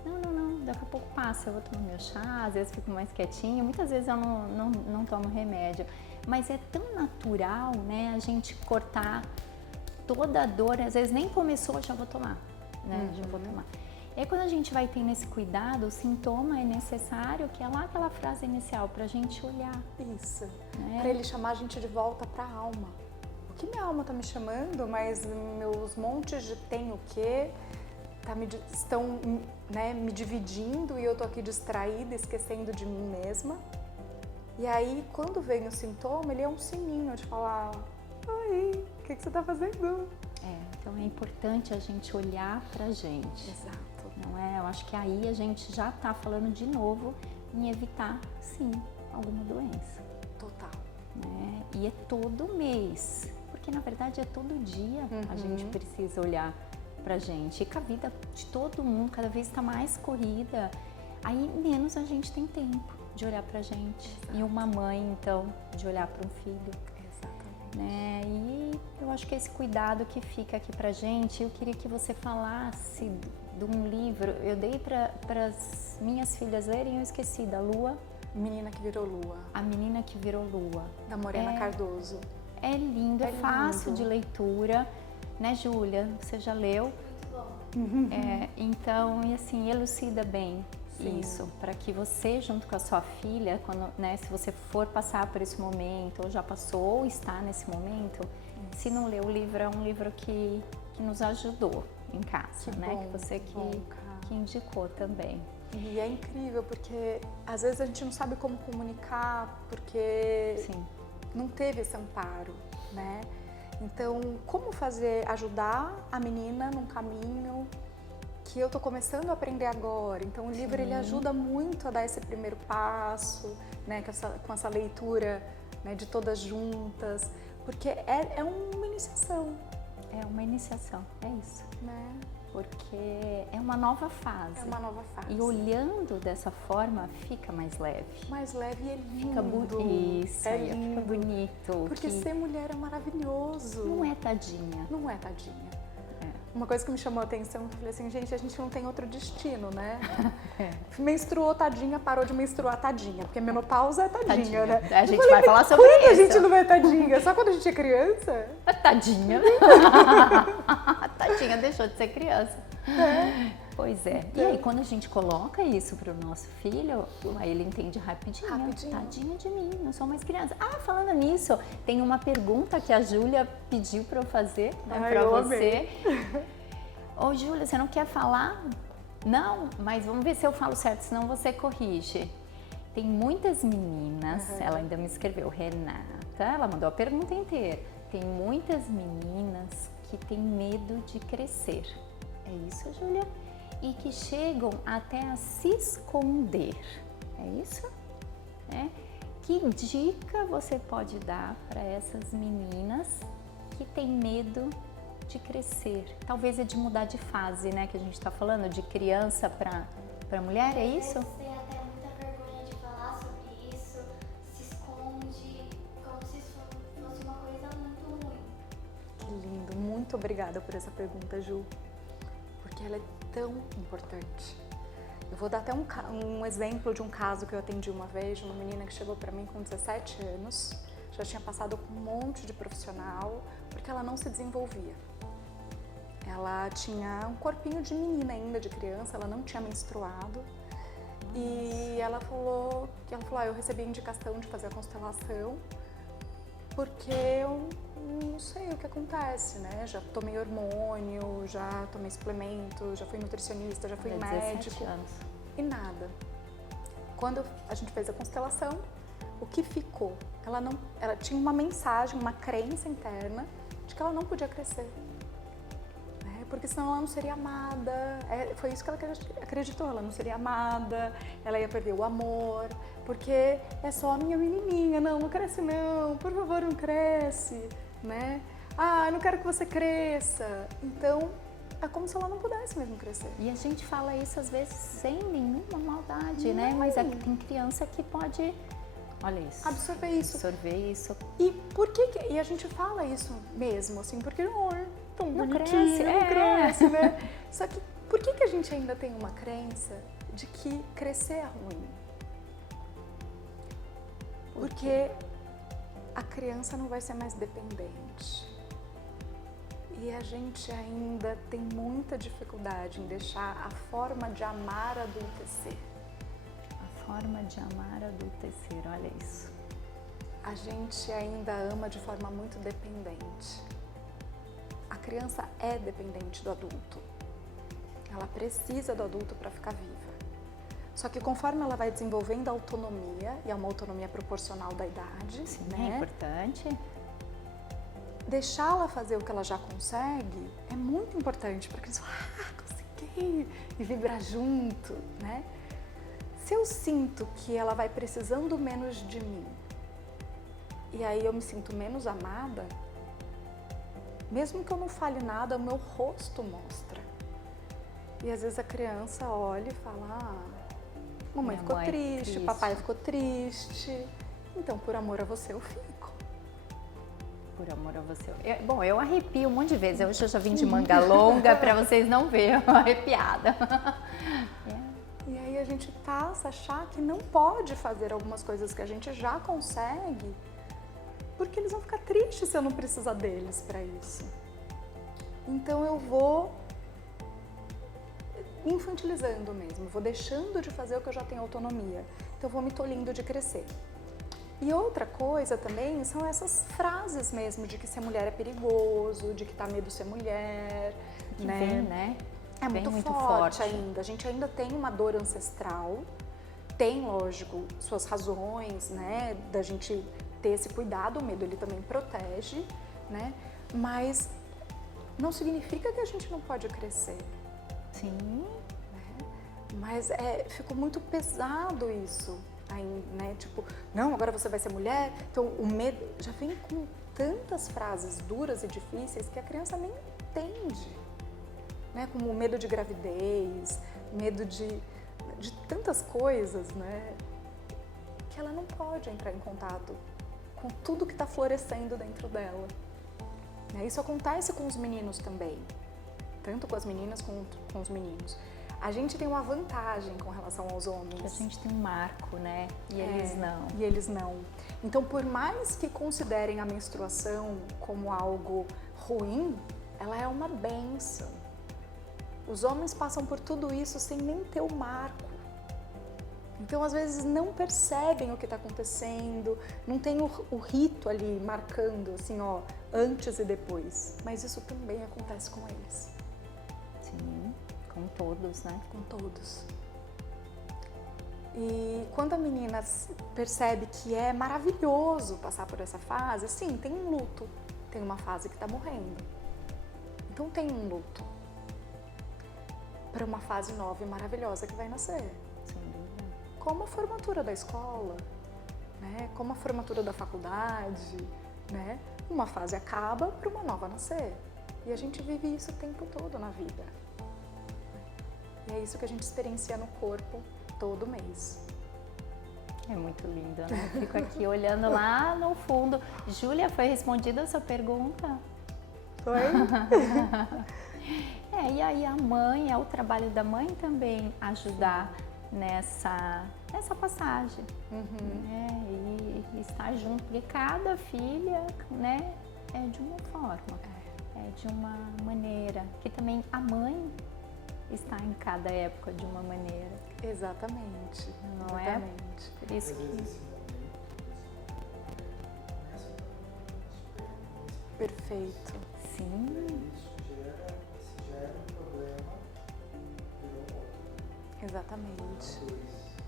Não, daqui a pouco passa, eu vou tomar meu chá, às vezes fico mais quietinha, muitas vezes eu não tomo remédio, mas é tão natural, né, a gente cortar toda a dor, às vezes nem começou, já vou tomar, né, já vou tomar. E aí quando a gente vai tendo esse cuidado, o sintoma é necessário, que é lá aquela frase inicial, pra gente olhar. Isso, né? Para ele chamar a gente de volta pra alma. O que minha alma tá me chamando, mas meus montes de tem o quê? Estão, né, me dividindo e eu tô aqui distraída, esquecendo de mim mesma. E aí, quando vem o sintoma, ele é um sininho de falar: oi, o que você tá fazendo? Então é importante a gente olhar pra gente. Exato. Não é? Eu acho que aí a gente já tá falando de novo em evitar, sim, alguma doença. Total. Né? E é todo mês, porque na verdade é todo dia a gente precisa olhar pra gente. E com a vida de todo mundo cada vez está mais corrida, aí menos a gente tem tempo de olhar pra gente. Exato. E uma mãe, então, de olhar para um filho. Exatamente. Né? E eu acho que esse cuidado que fica aqui pra gente, eu queria que você falasse de um livro, eu dei para as minhas filhas lerem, eu esqueci, da Lua. Menina que virou lua. A Menina que Virou Lua. Da Morena Cardoso. É lindo, é fácil lindo. de leitura, né, Júlia? Você já leu? Muito bom. Então, e assim, elucida bem. Sim. Isso, para que você, junto com a sua filha, quando, né, se você for passar por esse momento, ou já passou, ou está nesse momento, se não leu o livro, é um livro que nos ajudou em casa, Que né? bom, Que você que bom, cara. que indicou também. E é incrível, porque às vezes a gente não sabe como comunicar, porque Sim. não teve esse amparo, né? Então, como ajudar a menina num caminho que eu tô começando a aprender agora. Então, o livro ele ajuda muito a dar esse primeiro passo, né, com essa leitura, né, de todas juntas, porque é uma iniciação. É uma iniciação, é isso. Né? Porque é uma nova fase. É uma nova fase. E olhando dessa forma, fica mais leve. Mais leve e é lindo. Fica bonito. Isso, é aí lindo. fica bonito. Porque ser mulher é maravilhoso. Não é tadinha. Não é tadinha. Uma coisa que me chamou a atenção, eu falei assim, gente, a gente não tem outro destino, né? Menstruou, tadinha, parou de menstruar, tadinha. Porque menopausa é tadinha, né? A gente vai falar sobre quando isso. A gente não é tadinha? Só quando a gente é criança? Tadinha. Tadinha, deixou de ser criança. Pois é. E aí, quando a gente coloca isso pro nosso filho, aí ele entende rapidinho. Tadinha de mim, não sou mais criança. Ah, falando nisso, tem uma pergunta que a Júlia pediu para eu fazer, né, para você. Ô, Júlia, você não quer falar? Não, mas vamos ver se eu falo certo, senão você corrige. Tem muitas meninas, ela ainda me escreveu, Renata, ela mandou a pergunta inteira. Tem muitas meninas que têm medo de crescer. É isso, Júlia? E que chegam até a se esconder. É isso? Que dica você pode dar para essas meninas que têm medo de crescer. Talvez é de mudar de fase, né? Que a gente está falando, de criança para mulher, é isso? Às vezes tem até muita vergonha de falar sobre isso, se esconde, como se isso fosse uma coisa muito ruim. Que lindo, muito obrigada por essa pergunta, Ju, porque ela é tão importante. Eu vou dar até um exemplo de um caso que eu atendi uma vez, de uma menina que chegou para mim com 17 anos, já tinha passado com um monte de profissional, porque ela não se desenvolvia. Ela tinha um corpinho de menina ainda, de criança, ela não tinha menstruado. E ela falou, eu recebi indicação de fazer a constelação, porque eu não sei o que acontece, né? Já tomei hormônio, já tomei suplemento, já fui nutricionista, já fui médico. 17 anos. E nada. Quando a gente fez a constelação, o que ficou? Ela tinha uma mensagem, uma crença interna de que ela não podia crescer. Porque senão ela não seria amada. Foi isso que ela acreditou, ela não seria amada, ela ia perder o amor, porque é só a minha menininha, não cresce não, por favor não cresce, né? Ah, eu não quero que você cresça. Então, é como se ela não pudesse mesmo crescer. E a gente fala isso às vezes sem nenhuma maldade, né? Mas tem criança que pode, olha isso, absorver isso. E por que e a gente fala isso mesmo, assim, porque não cresce, não cresce, né? Só que por que a gente ainda tem uma crença de que crescer é ruim? Porque a criança não vai ser mais dependente. E a gente ainda tem muita dificuldade em deixar a forma de amar adultecer. A forma de amar adultecer, olha isso. A gente ainda ama de forma muito dependente. A criança é dependente do adulto. Ela precisa do adulto para ficar viva. Só que conforme ela vai desenvolvendo a autonomia, e é uma autonomia proporcional da idade, sim, né? É importante. Deixá-la fazer o que ela já consegue é muito importante para que eles consegui, e vibrar junto, né? Se eu sinto que ela vai precisando menos de mim, e aí eu me sinto menos amada, mesmo que eu não fale nada, o meu rosto mostra. E às vezes a criança olha e fala, mamãe ficou triste, papai ficou triste, então por amor a você eu fico. Por amor a você. Bom, eu arrepio um monte de vezes. Hoje eu já vim de manga longa para vocês não verem, arrepiada. E aí a gente passa a achar que não pode fazer algumas coisas que a gente já consegue, porque eles vão ficar tristes se eu não precisar deles para isso. Então eu vou infantilizando mesmo, vou deixando de fazer o que eu já tenho autonomia. Então eu vou me tolhindo de crescer. E outra coisa também são essas frases mesmo de que ser mulher é perigoso, de que tá medo de ser mulher, que né? Vem, né? É Vem muito forte ainda. A gente ainda tem uma dor ancestral, tem, lógico, suas razões, né, da gente ter esse cuidado, o medo ele também protege, né? Mas não significa que a gente não pode crescer. Sim. Né? Mas ficou muito pesado isso. Aí, né? Tipo, não, agora você vai ser mulher, então o medo já vem com tantas frases duras e difíceis que a criança nem entende, né? Como o medo de gravidez, medo de tantas coisas, né? Que ela não pode entrar em contato com tudo que está florescendo dentro dela. Isso acontece com os meninos também, tanto com as meninas quanto com os meninos. A gente tem uma vantagem com relação aos homens. Que a gente tem um marco, né? E eles não. E eles não. Então, por mais que considerem a menstruação como algo ruim, ela é uma bênção. Os homens passam por tudo isso sem nem ter o marco. Então, às vezes, não percebem o que está acontecendo, não tem o rito ali marcando, assim, ó, antes e depois. Mas isso também acontece com eles. Sim. Com todos, né? Com todos. E quando a menina percebe que é maravilhoso passar por essa fase, sim, tem um luto, tem uma fase que está morrendo. Então tem um luto para uma fase nova e maravilhosa que vai nascer. Sem dúvida. Como a formatura da escola, né? Como a formatura da faculdade, né? Uma fase acaba para uma nova nascer. E a gente vive isso o tempo todo na vida. E é isso que a gente experiencia no corpo todo mês. É muito lindo, né? Fico aqui olhando lá no fundo. Júlia, foi respondida a sua pergunta? Foi? E aí a mãe, é o trabalho da mãe também ajudar nessa passagem, né? E estar junto, porque cada filha, né, é de uma forma, é de uma maneira, que também a mãe está em cada época de uma maneira. Exatamente. Não exatamente. É? Por isso que... Perfeito. Sim. Se já era um problema, virou outro. Exatamente.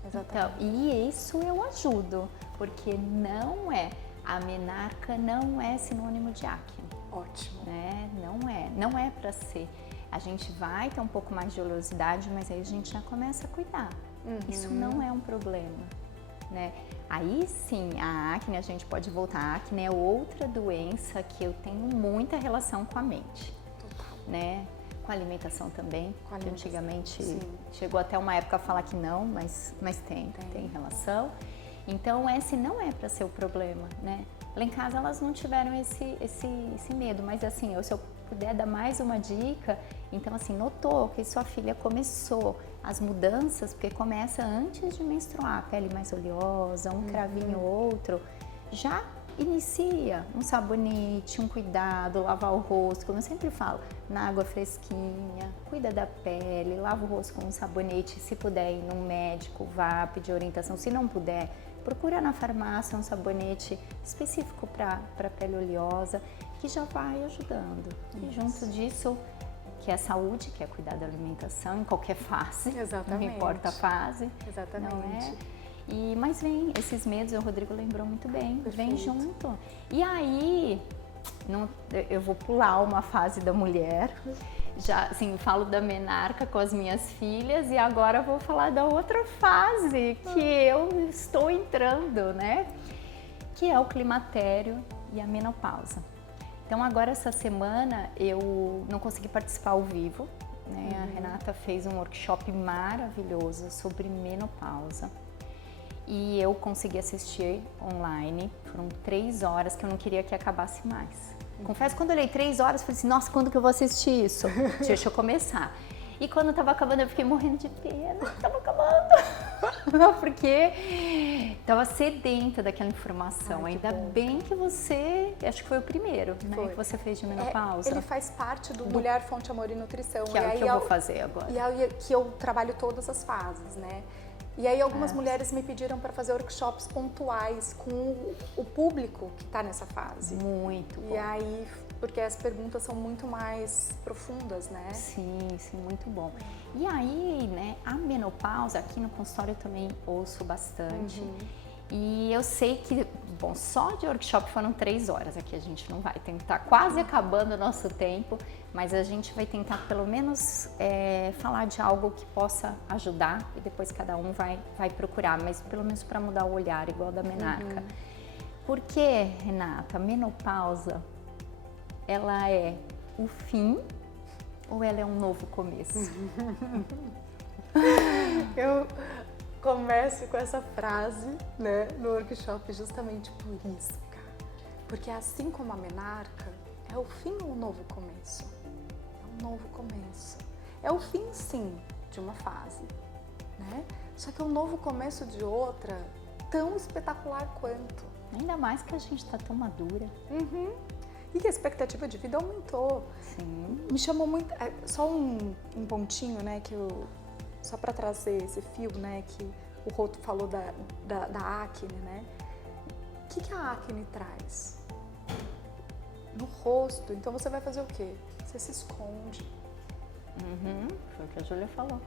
Então, e isso eu ajudo, porque não é, a menarca não é sinônimo de acne. Ótimo. Né? Não é para ser. A gente vai ter um pouco mais de oleosidade, mas aí a gente já começa a cuidar. Isso não é um problema, né? Aí sim, a acne, a gente pode voltar. A acne é outra doença que eu tenho muita relação com a mente. Total. Né? Com a alimentação também, Com a que alimentação, antigamente sim. chegou até uma época a falar que não, mas tem relação. Então esse não é para ser o problema, né? Lá em casa elas não tiveram esse medo, mas assim, se eu puder dar mais uma dica, então assim, notou que sua filha começou as mudanças, porque começa antes de menstruar, pele mais oleosa, um cravinho ou outro, já inicia um sabonete, um cuidado, lavar o rosto, como eu sempre falo, na água fresquinha, cuida da pele, lava o rosto com um sabonete, se puder ir num médico, vá pedir orientação, se não puder, procura na farmácia um sabonete específico para pele oleosa, que já vai ajudando. E junto disso, que é saúde, que é cuidar da alimentação em qualquer fase, Exatamente. não importa a fase. Exatamente. Não é? Mas vem esses medos, o Rodrigo lembrou muito bem, vem Perfeito. junto. E aí, eu vou pular uma fase da mulher, já assim, falo da menarca com as minhas filhas e agora eu vou falar da outra fase que eu estou entrando, né? Que é o climatério e a menopausa. Então agora essa semana eu não consegui participar ao vivo, né? A Renata fez um workshop maravilhoso sobre menopausa. E eu consegui assistir online, foram 3 horas que eu não queria que acabasse mais. Confesso, quando eu olhei 3 horas, eu falei assim, nossa, quando que eu vou assistir isso? Deixa eu começar. E quando estava acabando, eu fiquei morrendo de pena, estava acabando. Porque estava sedenta daquela informação. Ai, ainda bom. bem que você, acho que foi o primeiro, né, Foi. que você fez de menopausa. Ele faz parte do Mulher, Fonte, Amor e Nutrição. Que é o que eu vou fazer agora. E aí que eu trabalho todas as fases, né? E aí algumas mulheres me pediram para fazer workshops pontuais com o público que está nessa fase. Muito bom. E aí, porque as perguntas são muito mais profundas, né? Sim, muito bom. E aí, né, a menopausa, aqui no consultório eu também ouço bastante. E eu sei que, bom, só de workshop foram 3 horas, aqui a gente não vai, tá quase acabando o nosso tempo, mas a gente vai tentar pelo menos falar de algo que possa ajudar e depois cada um vai procurar, mas pelo menos para mudar o olhar, igual da menarca. Porque, Renata, a menopausa, ela é o fim ou ela é um novo começo? Eu começo com essa frase, né, no workshop justamente por isso, cara. Porque assim como a menarca, é o fim ou um novo começo? É um novo começo. É o fim, sim, de uma fase, né? Só que é um novo começo de outra tão espetacular quanto. Ainda mais que a gente está tão madura. E que a expectativa de vida aumentou. Sim. Me chamou muito... Só um pontinho, né, que eu... Só para trazer esse fio, né, que o Roto falou da acne, né? O que a acne traz? No rosto. Então você vai fazer o quê? Você se esconde. Foi o que a Júlia falou.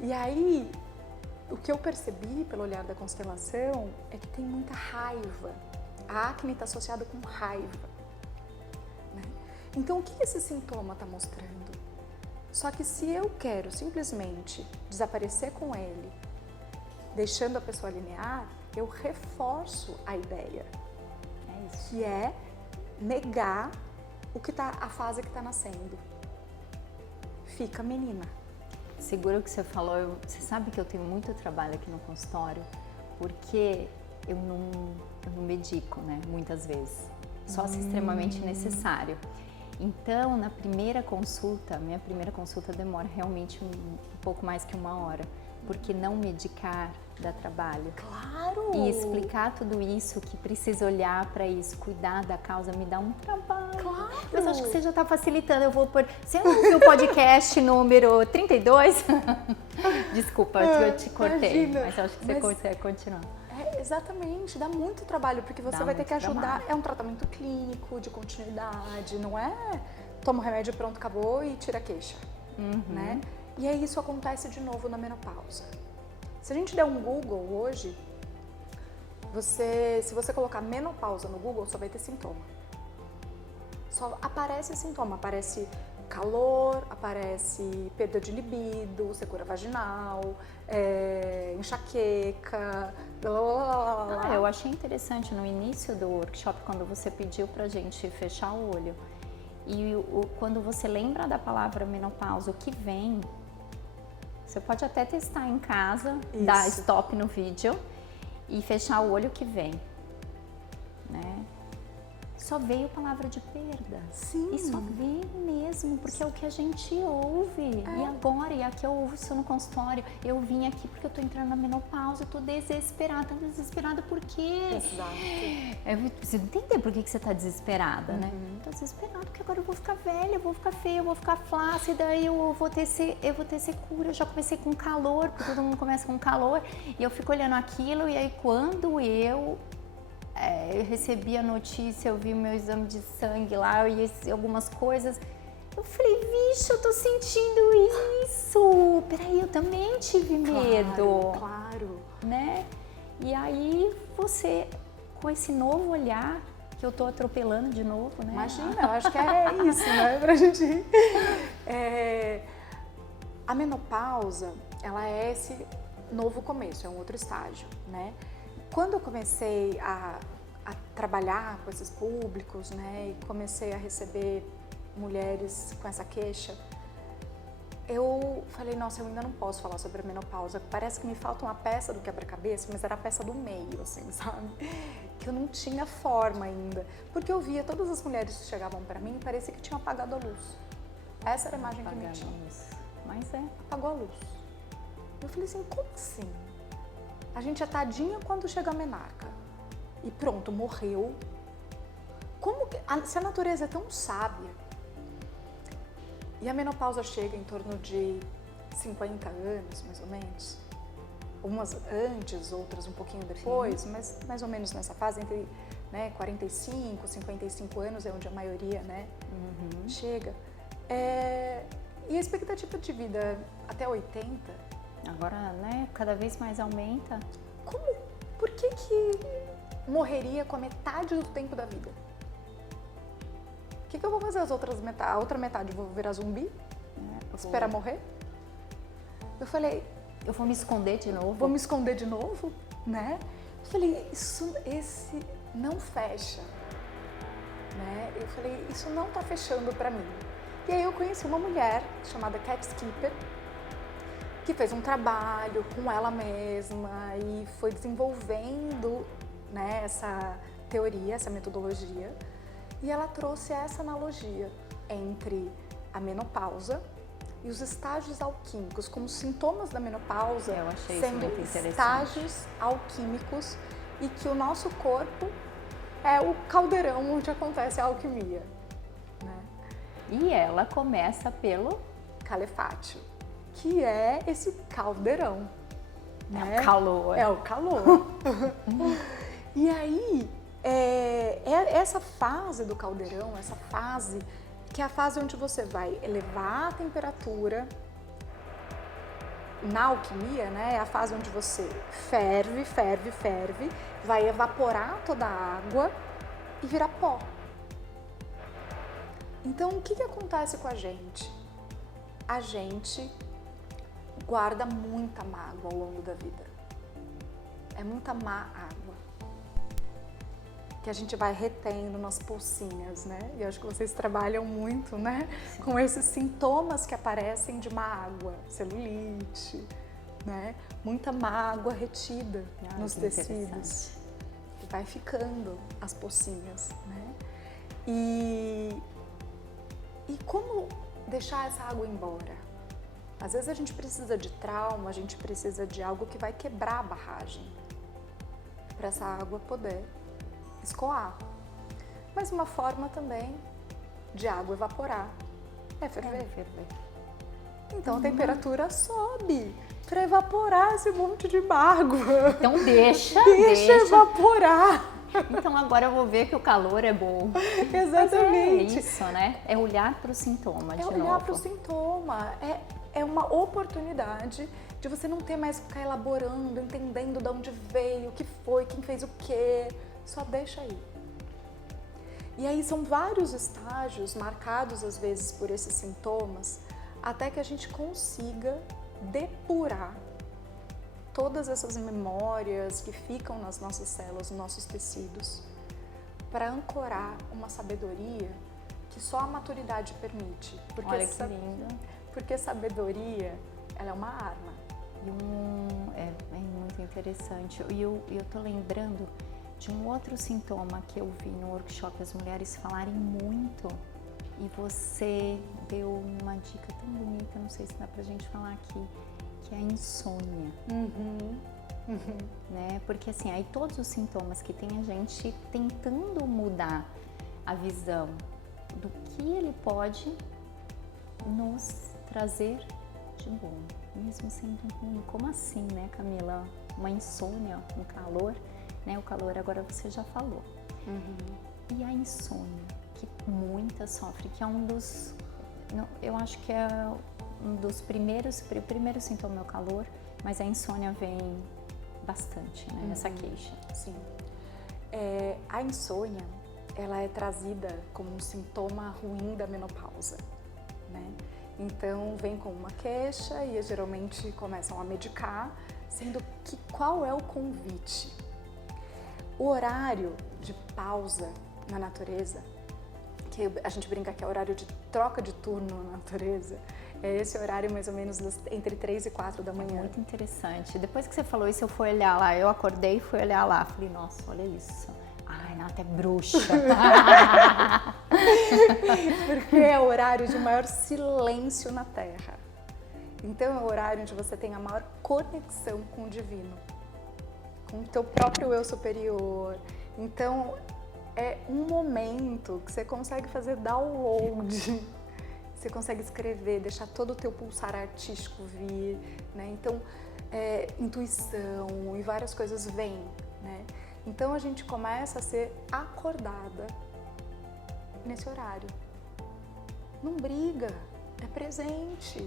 E aí, o que eu percebi pelo olhar da constelação é que tem muita raiva. A acne está associada com raiva, né? Então, o que esse sintoma está mostrando? Só que se eu quero simplesmente desaparecer com ele, deixando a pessoa linear, eu reforço a ideia, É isso. que é negar a fase que está nascendo. Fica menina. Segura o que você falou, você sabe que eu tenho muito trabalho aqui no consultório, porque eu não medico, né, muitas vezes, só se extremamente necessário. Então, na primeira consulta, minha primeira consulta demora realmente um pouco mais que 1 hora, porque não medicar dá trabalho. Claro! E explicar tudo isso, que precisa olhar para isso, cuidar da causa, me dá um trabalho. Claro! Mas acho que você já está facilitando, eu vou pôr... Você não ouviu o podcast número 32? Desculpa, eu te cortei, imagina. mas acho que você consegue continuar. Exatamente, dá muito trabalho, porque você Dá vai ter que muito ajudar. trabalho. É um tratamento clínico, de continuidade, não é toma o remédio, pronto, acabou e tira a queixa, né? E aí isso acontece de novo na menopausa. Se a gente der um Google hoje, se você colocar menopausa no Google, só vai ter sintoma. Só aparece sintoma, aparece calor, aparece perda de libido, secura vaginal, enxaqueca, blá, blá, blá, blá. Eu achei interessante no início do workshop, quando você pediu pra gente fechar o olho, e quando você lembra da palavra menopausa, o que vem, você pode até testar em casa, dar stop no vídeo e fechar o olho que vem, né? Só veio palavra de perda. Sim. E só veio mesmo, porque é o que a gente ouve. E agora, e aqui eu ouvo isso no consultório, eu vim aqui porque eu tô entrando na menopausa, eu tô desesperada. Tá desesperada por quê? Exato. Eu preciso entender por que você tá desesperada, né? Tô desesperada porque agora eu vou ficar velha, eu vou ficar feia, eu vou ficar flácida, eu vou ter secura. Eu já comecei com calor, porque todo mundo começa com calor, e eu fico olhando aquilo, e aí quando eu recebi a notícia, eu vi o meu exame de sangue lá e algumas coisas. Eu falei, vixe, eu tô sentindo isso. Peraí, eu também tive medo. Claro. Né? E aí você, com esse novo olhar, que eu tô atropelando de novo, né? Imagina, eu acho que é isso, né? Pra gente... A menopausa, ela é esse novo começo, é um outro estágio, né? Quando eu comecei a trabalhar com esses públicos, né, e comecei a receber mulheres com essa queixa, eu falei, nossa, eu ainda não posso falar sobre a menopausa, parece que me falta uma peça do quebra-cabeça, mas era a peça do meio, assim, sabe? Que eu não tinha forma ainda, porque eu via todas as mulheres que chegavam pra mim e parecia que tinham apagado a luz. Essa era a imagem que me tinha. Mas apagou a luz. Eu falei assim, como assim? A gente é tadinha quando chega a menarca. E pronto, morreu. Como que, se a natureza é tão sábia, e a menopausa chega em torno de 50 anos, mais ou menos, umas antes, outras um pouquinho depois, mas mais ou menos nessa fase, entre 45, 55 anos é onde a maioria chega. E a expectativa de vida até 80... Agora, né, cada vez mais aumenta. Por que morreria com a metade do tempo da vida? O que eu vou fazer a outra metade? Eu vou virar zumbi? Esperar morrer? Eu falei... Eu vou me esconder de novo? Vou me esconder de novo, né? Eu falei, esse não fecha, né? Eu falei, isso não tá fechando pra mim. E aí eu conheci uma mulher chamada Cat Skipper, que fez um trabalho com ela mesma e foi desenvolvendo, né, essa teoria, essa metodologia, e ela trouxe essa analogia entre a menopausa e os estágios alquímicos, como sintomas da menopausa sendo estágios alquímicos, e que o nosso corpo é o caldeirão onde acontece a alquimia, né? E ela começa pelo calefátio, que é esse caldeirão. Né? É o calor. É o calor. E aí, essa fase do caldeirão, essa fase, que é a fase onde você vai elevar a temperatura, na alquimia, né? É a fase onde você ferve, vai evaporar toda a água e virar pó. Então, o que acontece com a gente? A gente guarda muita mágoa ao longo da vida. É muita má água. que a gente vai retendo nas pulsinhas, né? E eu acho que vocês trabalham muito, né? Com esses sintomas que aparecem de mágoa, celulite, né? Muita mágoa retida nos tecidos. E vai ficando as pocinhas, né? E como deixar essa água embora? Às vezes a gente precisa de trauma, a gente precisa de algo que vai quebrar a barragem para essa água poder escoar. Mas uma forma também de água evaporar é ferver. Então a temperatura sobe para evaporar esse monte de mágoa. Então deixa evaporar. Então agora eu vou ver que o calor é bom. Exatamente. É isso, né? É olhar para o sintoma de novo. É olhar para o sintoma. É uma oportunidade de você não ter mais que ficar elaborando, entendendo de onde veio, o que foi, quem fez o quê. Só deixa aí. E aí são vários estágios marcados às vezes por esses sintomas, até que a gente consiga depurar todas essas memórias que ficam nas nossas células, nos nossos tecidos, para ancorar uma sabedoria que só a maturidade permite. Porque olha que lindo. Porque sabedoria, ela é uma arma. É muito interessante. E eu tô lembrando de um outro sintoma que eu vi no workshop, as mulheres falarem muito, e você deu uma dica tão bonita, não sei se dá pra gente falar aqui, que é a insônia. Né? Porque assim, aí todos os sintomas que tem a gente tentando mudar a visão do que ele pode nos trazer de bom, mesmo sendo ruim. Como assim, né, Camila? Uma insônia, um calor, né? O calor agora você já falou. E a insônia, que muitas sofrem, que é um dos, eu acho que é um dos primeiros, o primeiro sintoma é o calor, mas a insônia vem bastante, né, nessa queixa. Sim. A insônia, ela é trazida como um sintoma ruim da menopausa, né? Então, vem com uma queixa e geralmente começam a medicar, sendo que qual é o convite? O horário de pausa na natureza, que a gente brinca que é o horário de troca de turno na natureza, é esse horário mais ou menos entre 3 e 4 da manhã. Muito interessante. Depois que você falou isso, eu fui olhar lá, eu acordei e fui olhar lá. Falei, nossa, olha isso. Ai, Renata é bruxa. Porque é o horário de maior silêncio na Terra. Então é o horário onde você tem a maior conexão com o divino, com o teu próprio eu superior. Então é um momento que você consegue fazer download, você consegue escrever, deixar todo o teu pulsar artístico vir, né? Então intuição e várias coisas vêm, né? Então a gente começa a ser acordada nesse horário. Não briga, é presente.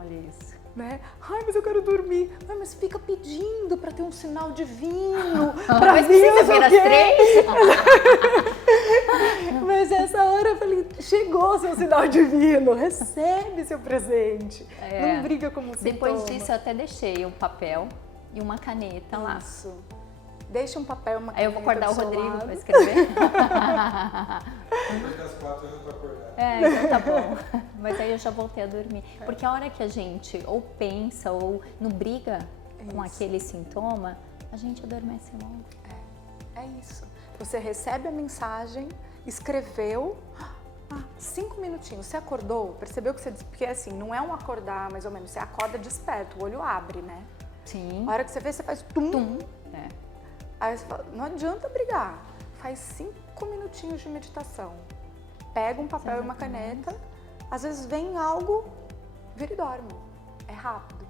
Olha isso. Né? Ai, mas eu quero dormir. Ai, mas fica pedindo para ter um sinal divino. Pra Mas precisa ver às 3? Mas essa hora eu falei, chegou seu sinal divino, recebe seu presente. Não briga como um sintoma. Depois disso eu até deixei um papel e uma caneta lá. Isso. Deixa um papel, uma caneta. Aí eu vou acordar o do seu Rodrigo lado. para escrever. Depois das 4 eu tô acordado. Então tá bom. Mas aí eu já voltei a dormir. Porque a hora que a gente ou pensa ou não briga com aquele sintoma, a gente adormece logo. É isso. Você recebe a mensagem, escreveu, 5 minutinhos, você acordou, percebeu que você... Porque assim, não é um acordar mais ou menos, você acorda desperto, o olho abre, né? Sim. A hora que você vê, você faz tum. Tum. Aí você fala, não adianta brigar, faz 5 minutinhos de meditação. Pega um papel e uma caneta, às vezes vem algo, vira e dorme. É rápido.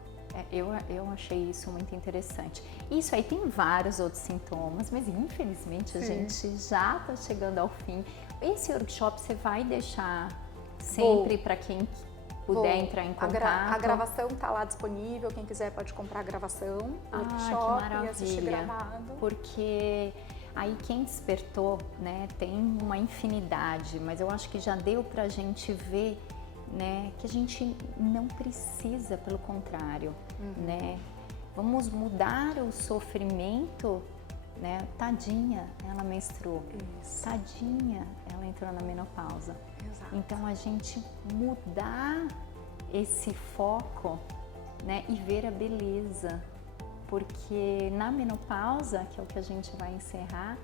Eu achei isso muito interessante. Isso aí tem vários outros sintomas, mas infelizmente a gente já está chegando ao fim. Esse workshop você vai deixar sempre para quem puder entrar em contato? A gravação está lá disponível, quem quiser pode comprar a gravação, o workshop e assistir gravado. Porque aí quem despertou, né, tem uma infinidade, mas eu acho que já deu pra gente ver, né, que a gente não precisa, pelo contrário, né? Vamos mudar o sofrimento, né? Tadinha, ela menstruou. Isso. Tadinha, ela entrou na menopausa. Exato. Então a gente mudar esse foco, né, e ver a beleza, porque na menopausa, que é o que a gente vai encerrar,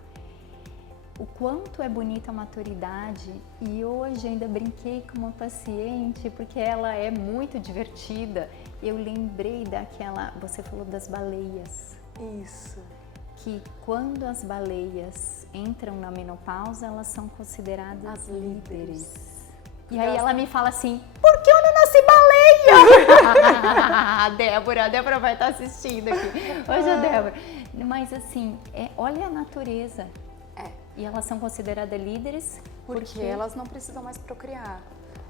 o quanto é bonita a maturidade. E hoje ainda brinquei com uma paciente, porque ela é muito divertida. Eu lembrei daquela, você falou das baleias, Isso. que quando as baleias entram na menopausa, elas são consideradas As líderes. E Porque aí elas ela têm- me fala assim, por que eu não nasci baleia? A Débora vai estar assistindo aqui. Hoje a Débora. Mas assim, olha a natureza. É. E elas são consideradas líderes Porque elas não precisam mais procriar.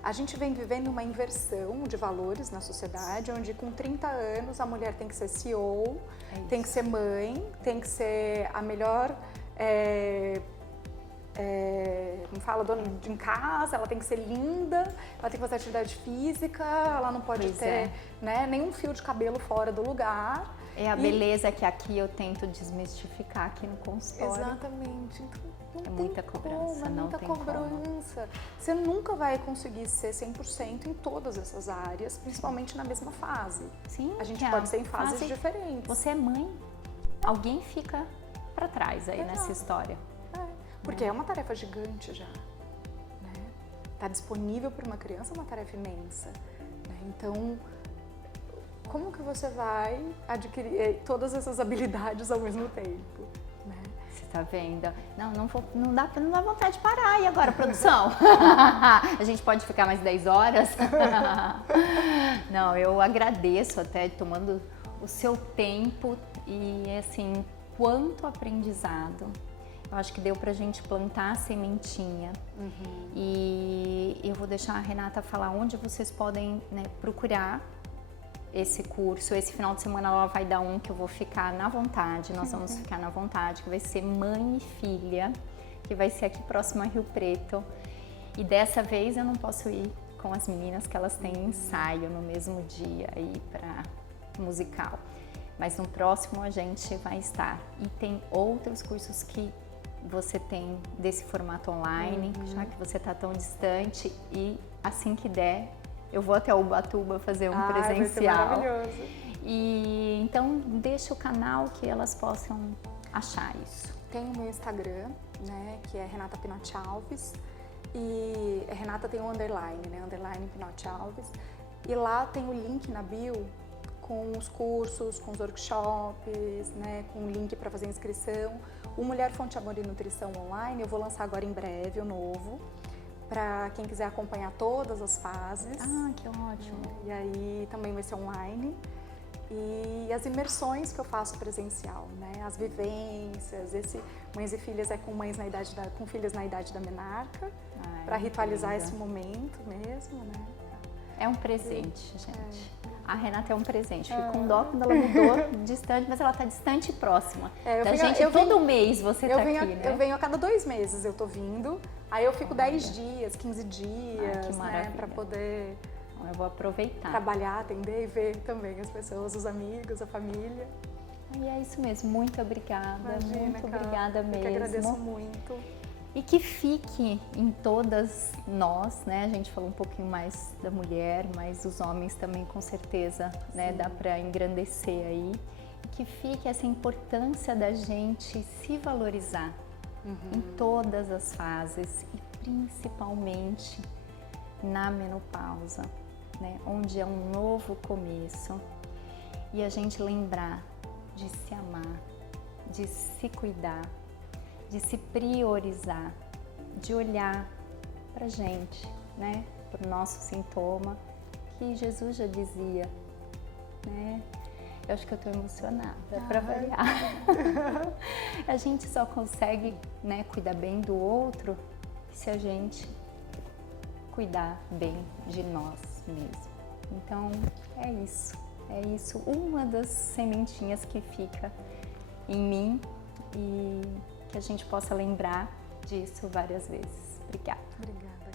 A gente vem vivendo uma inversão de valores na sociedade, onde com 30 anos a mulher tem que ser CEO, tem que ser mãe, tem que ser a melhor, como fala, dona de casa, ela tem que ser linda, ela tem que fazer atividade física, ela não pode Pois ter né, nenhum fio de cabelo fora do lugar. É a beleza que aqui eu tento desmistificar aqui no consultório. Exatamente. Então, não tem muita cobrança, como, não muita tem cobrança. Você nunca vai conseguir ser 100% em todas essas áreas, principalmente na mesma fase. Sim, A gente que pode ser em fases diferentes. Você é mãe, alguém fica pra trás aí nessa história. Porque é uma tarefa gigante já. Né? Tá disponível para uma criança é uma tarefa imensa. Né? Então, como que você vai adquirir todas essas habilidades ao mesmo tempo? Né? Você tá vendo? Não dá vontade de parar. E agora, produção? A gente pode ficar mais 10 horas? Não, eu agradeço até tomando o seu tempo e assim, quanto aprendizado. Eu acho que deu pra gente plantar a sementinha. E eu vou deixar a Renata falar onde vocês podem, né, procurar esse curso. Esse final de semana ela vai dar um que eu vou ficar na vontade, nós vamos ficar na vontade, que vai ser Mãe e Filha, que vai ser aqui próximo a Rio Preto. E dessa vez eu não posso ir com as meninas, que elas têm ensaio no mesmo dia aí para musical. Mas no próximo a gente vai estar. E tem outros cursos que você tem desse formato online, já que você está tão distante, e assim que der, eu vou até Ubatuba fazer um presencial. Vai ser maravilhoso. E então deixa o canal que elas possam achar isso. Tem o meu Instagram, né, que é Renata Pinotti Alves, e Renata tem um underline, né, underline Pinotti Alves, e lá tem o link na bio com os cursos, com os workshops, né, com o link para fazer inscrição. O Mulher Fonte Amor e Nutrição Online, eu vou lançar agora em breve o novo, para quem quiser acompanhar todas as fases. Ah, que ótimo. E aí também vai ser online. E as imersões que eu faço presencial, né? As vivências, esse Mães e Filhas é com com filhas na idade da menarca, para ritualizar esse momento mesmo, né? É um presente, gente. A Renata é um presente. Fico com dó quando ela mudou distante, mas ela está distante e próxima. Todo mês você está aqui, né? Eu venho a cada 2 meses, eu tô vindo. Aí eu fico 10 dias, 15 dias, que maravilha. né? Para poder Eu vou aproveitar. trabalhar, atender e ver também as pessoas, os amigos, a família. E é isso mesmo. Muito obrigada. Imagina, muito Cá, obrigada mesmo. Eu que agradeço muito. E que fique em todas nós, né? A gente falou um pouquinho mais da mulher, mas os homens também com certeza, né? Dá para engrandecer aí. E que fique essa importância da gente se valorizar em todas as fases e principalmente na menopausa, né? Onde é um novo começo. E a gente lembrar de se amar, de se cuidar, de se priorizar, de olhar pra gente, né? Pro nosso sintoma, que Jesus já dizia, né? Eu acho que eu tô emocionada, para variar. A gente só consegue, né, cuidar bem do outro se a gente cuidar bem de nós mesmos. Então, é isso. É isso. Uma das sementinhas que fica em mim e que a gente possa lembrar disso várias vezes. Obrigada. Obrigada.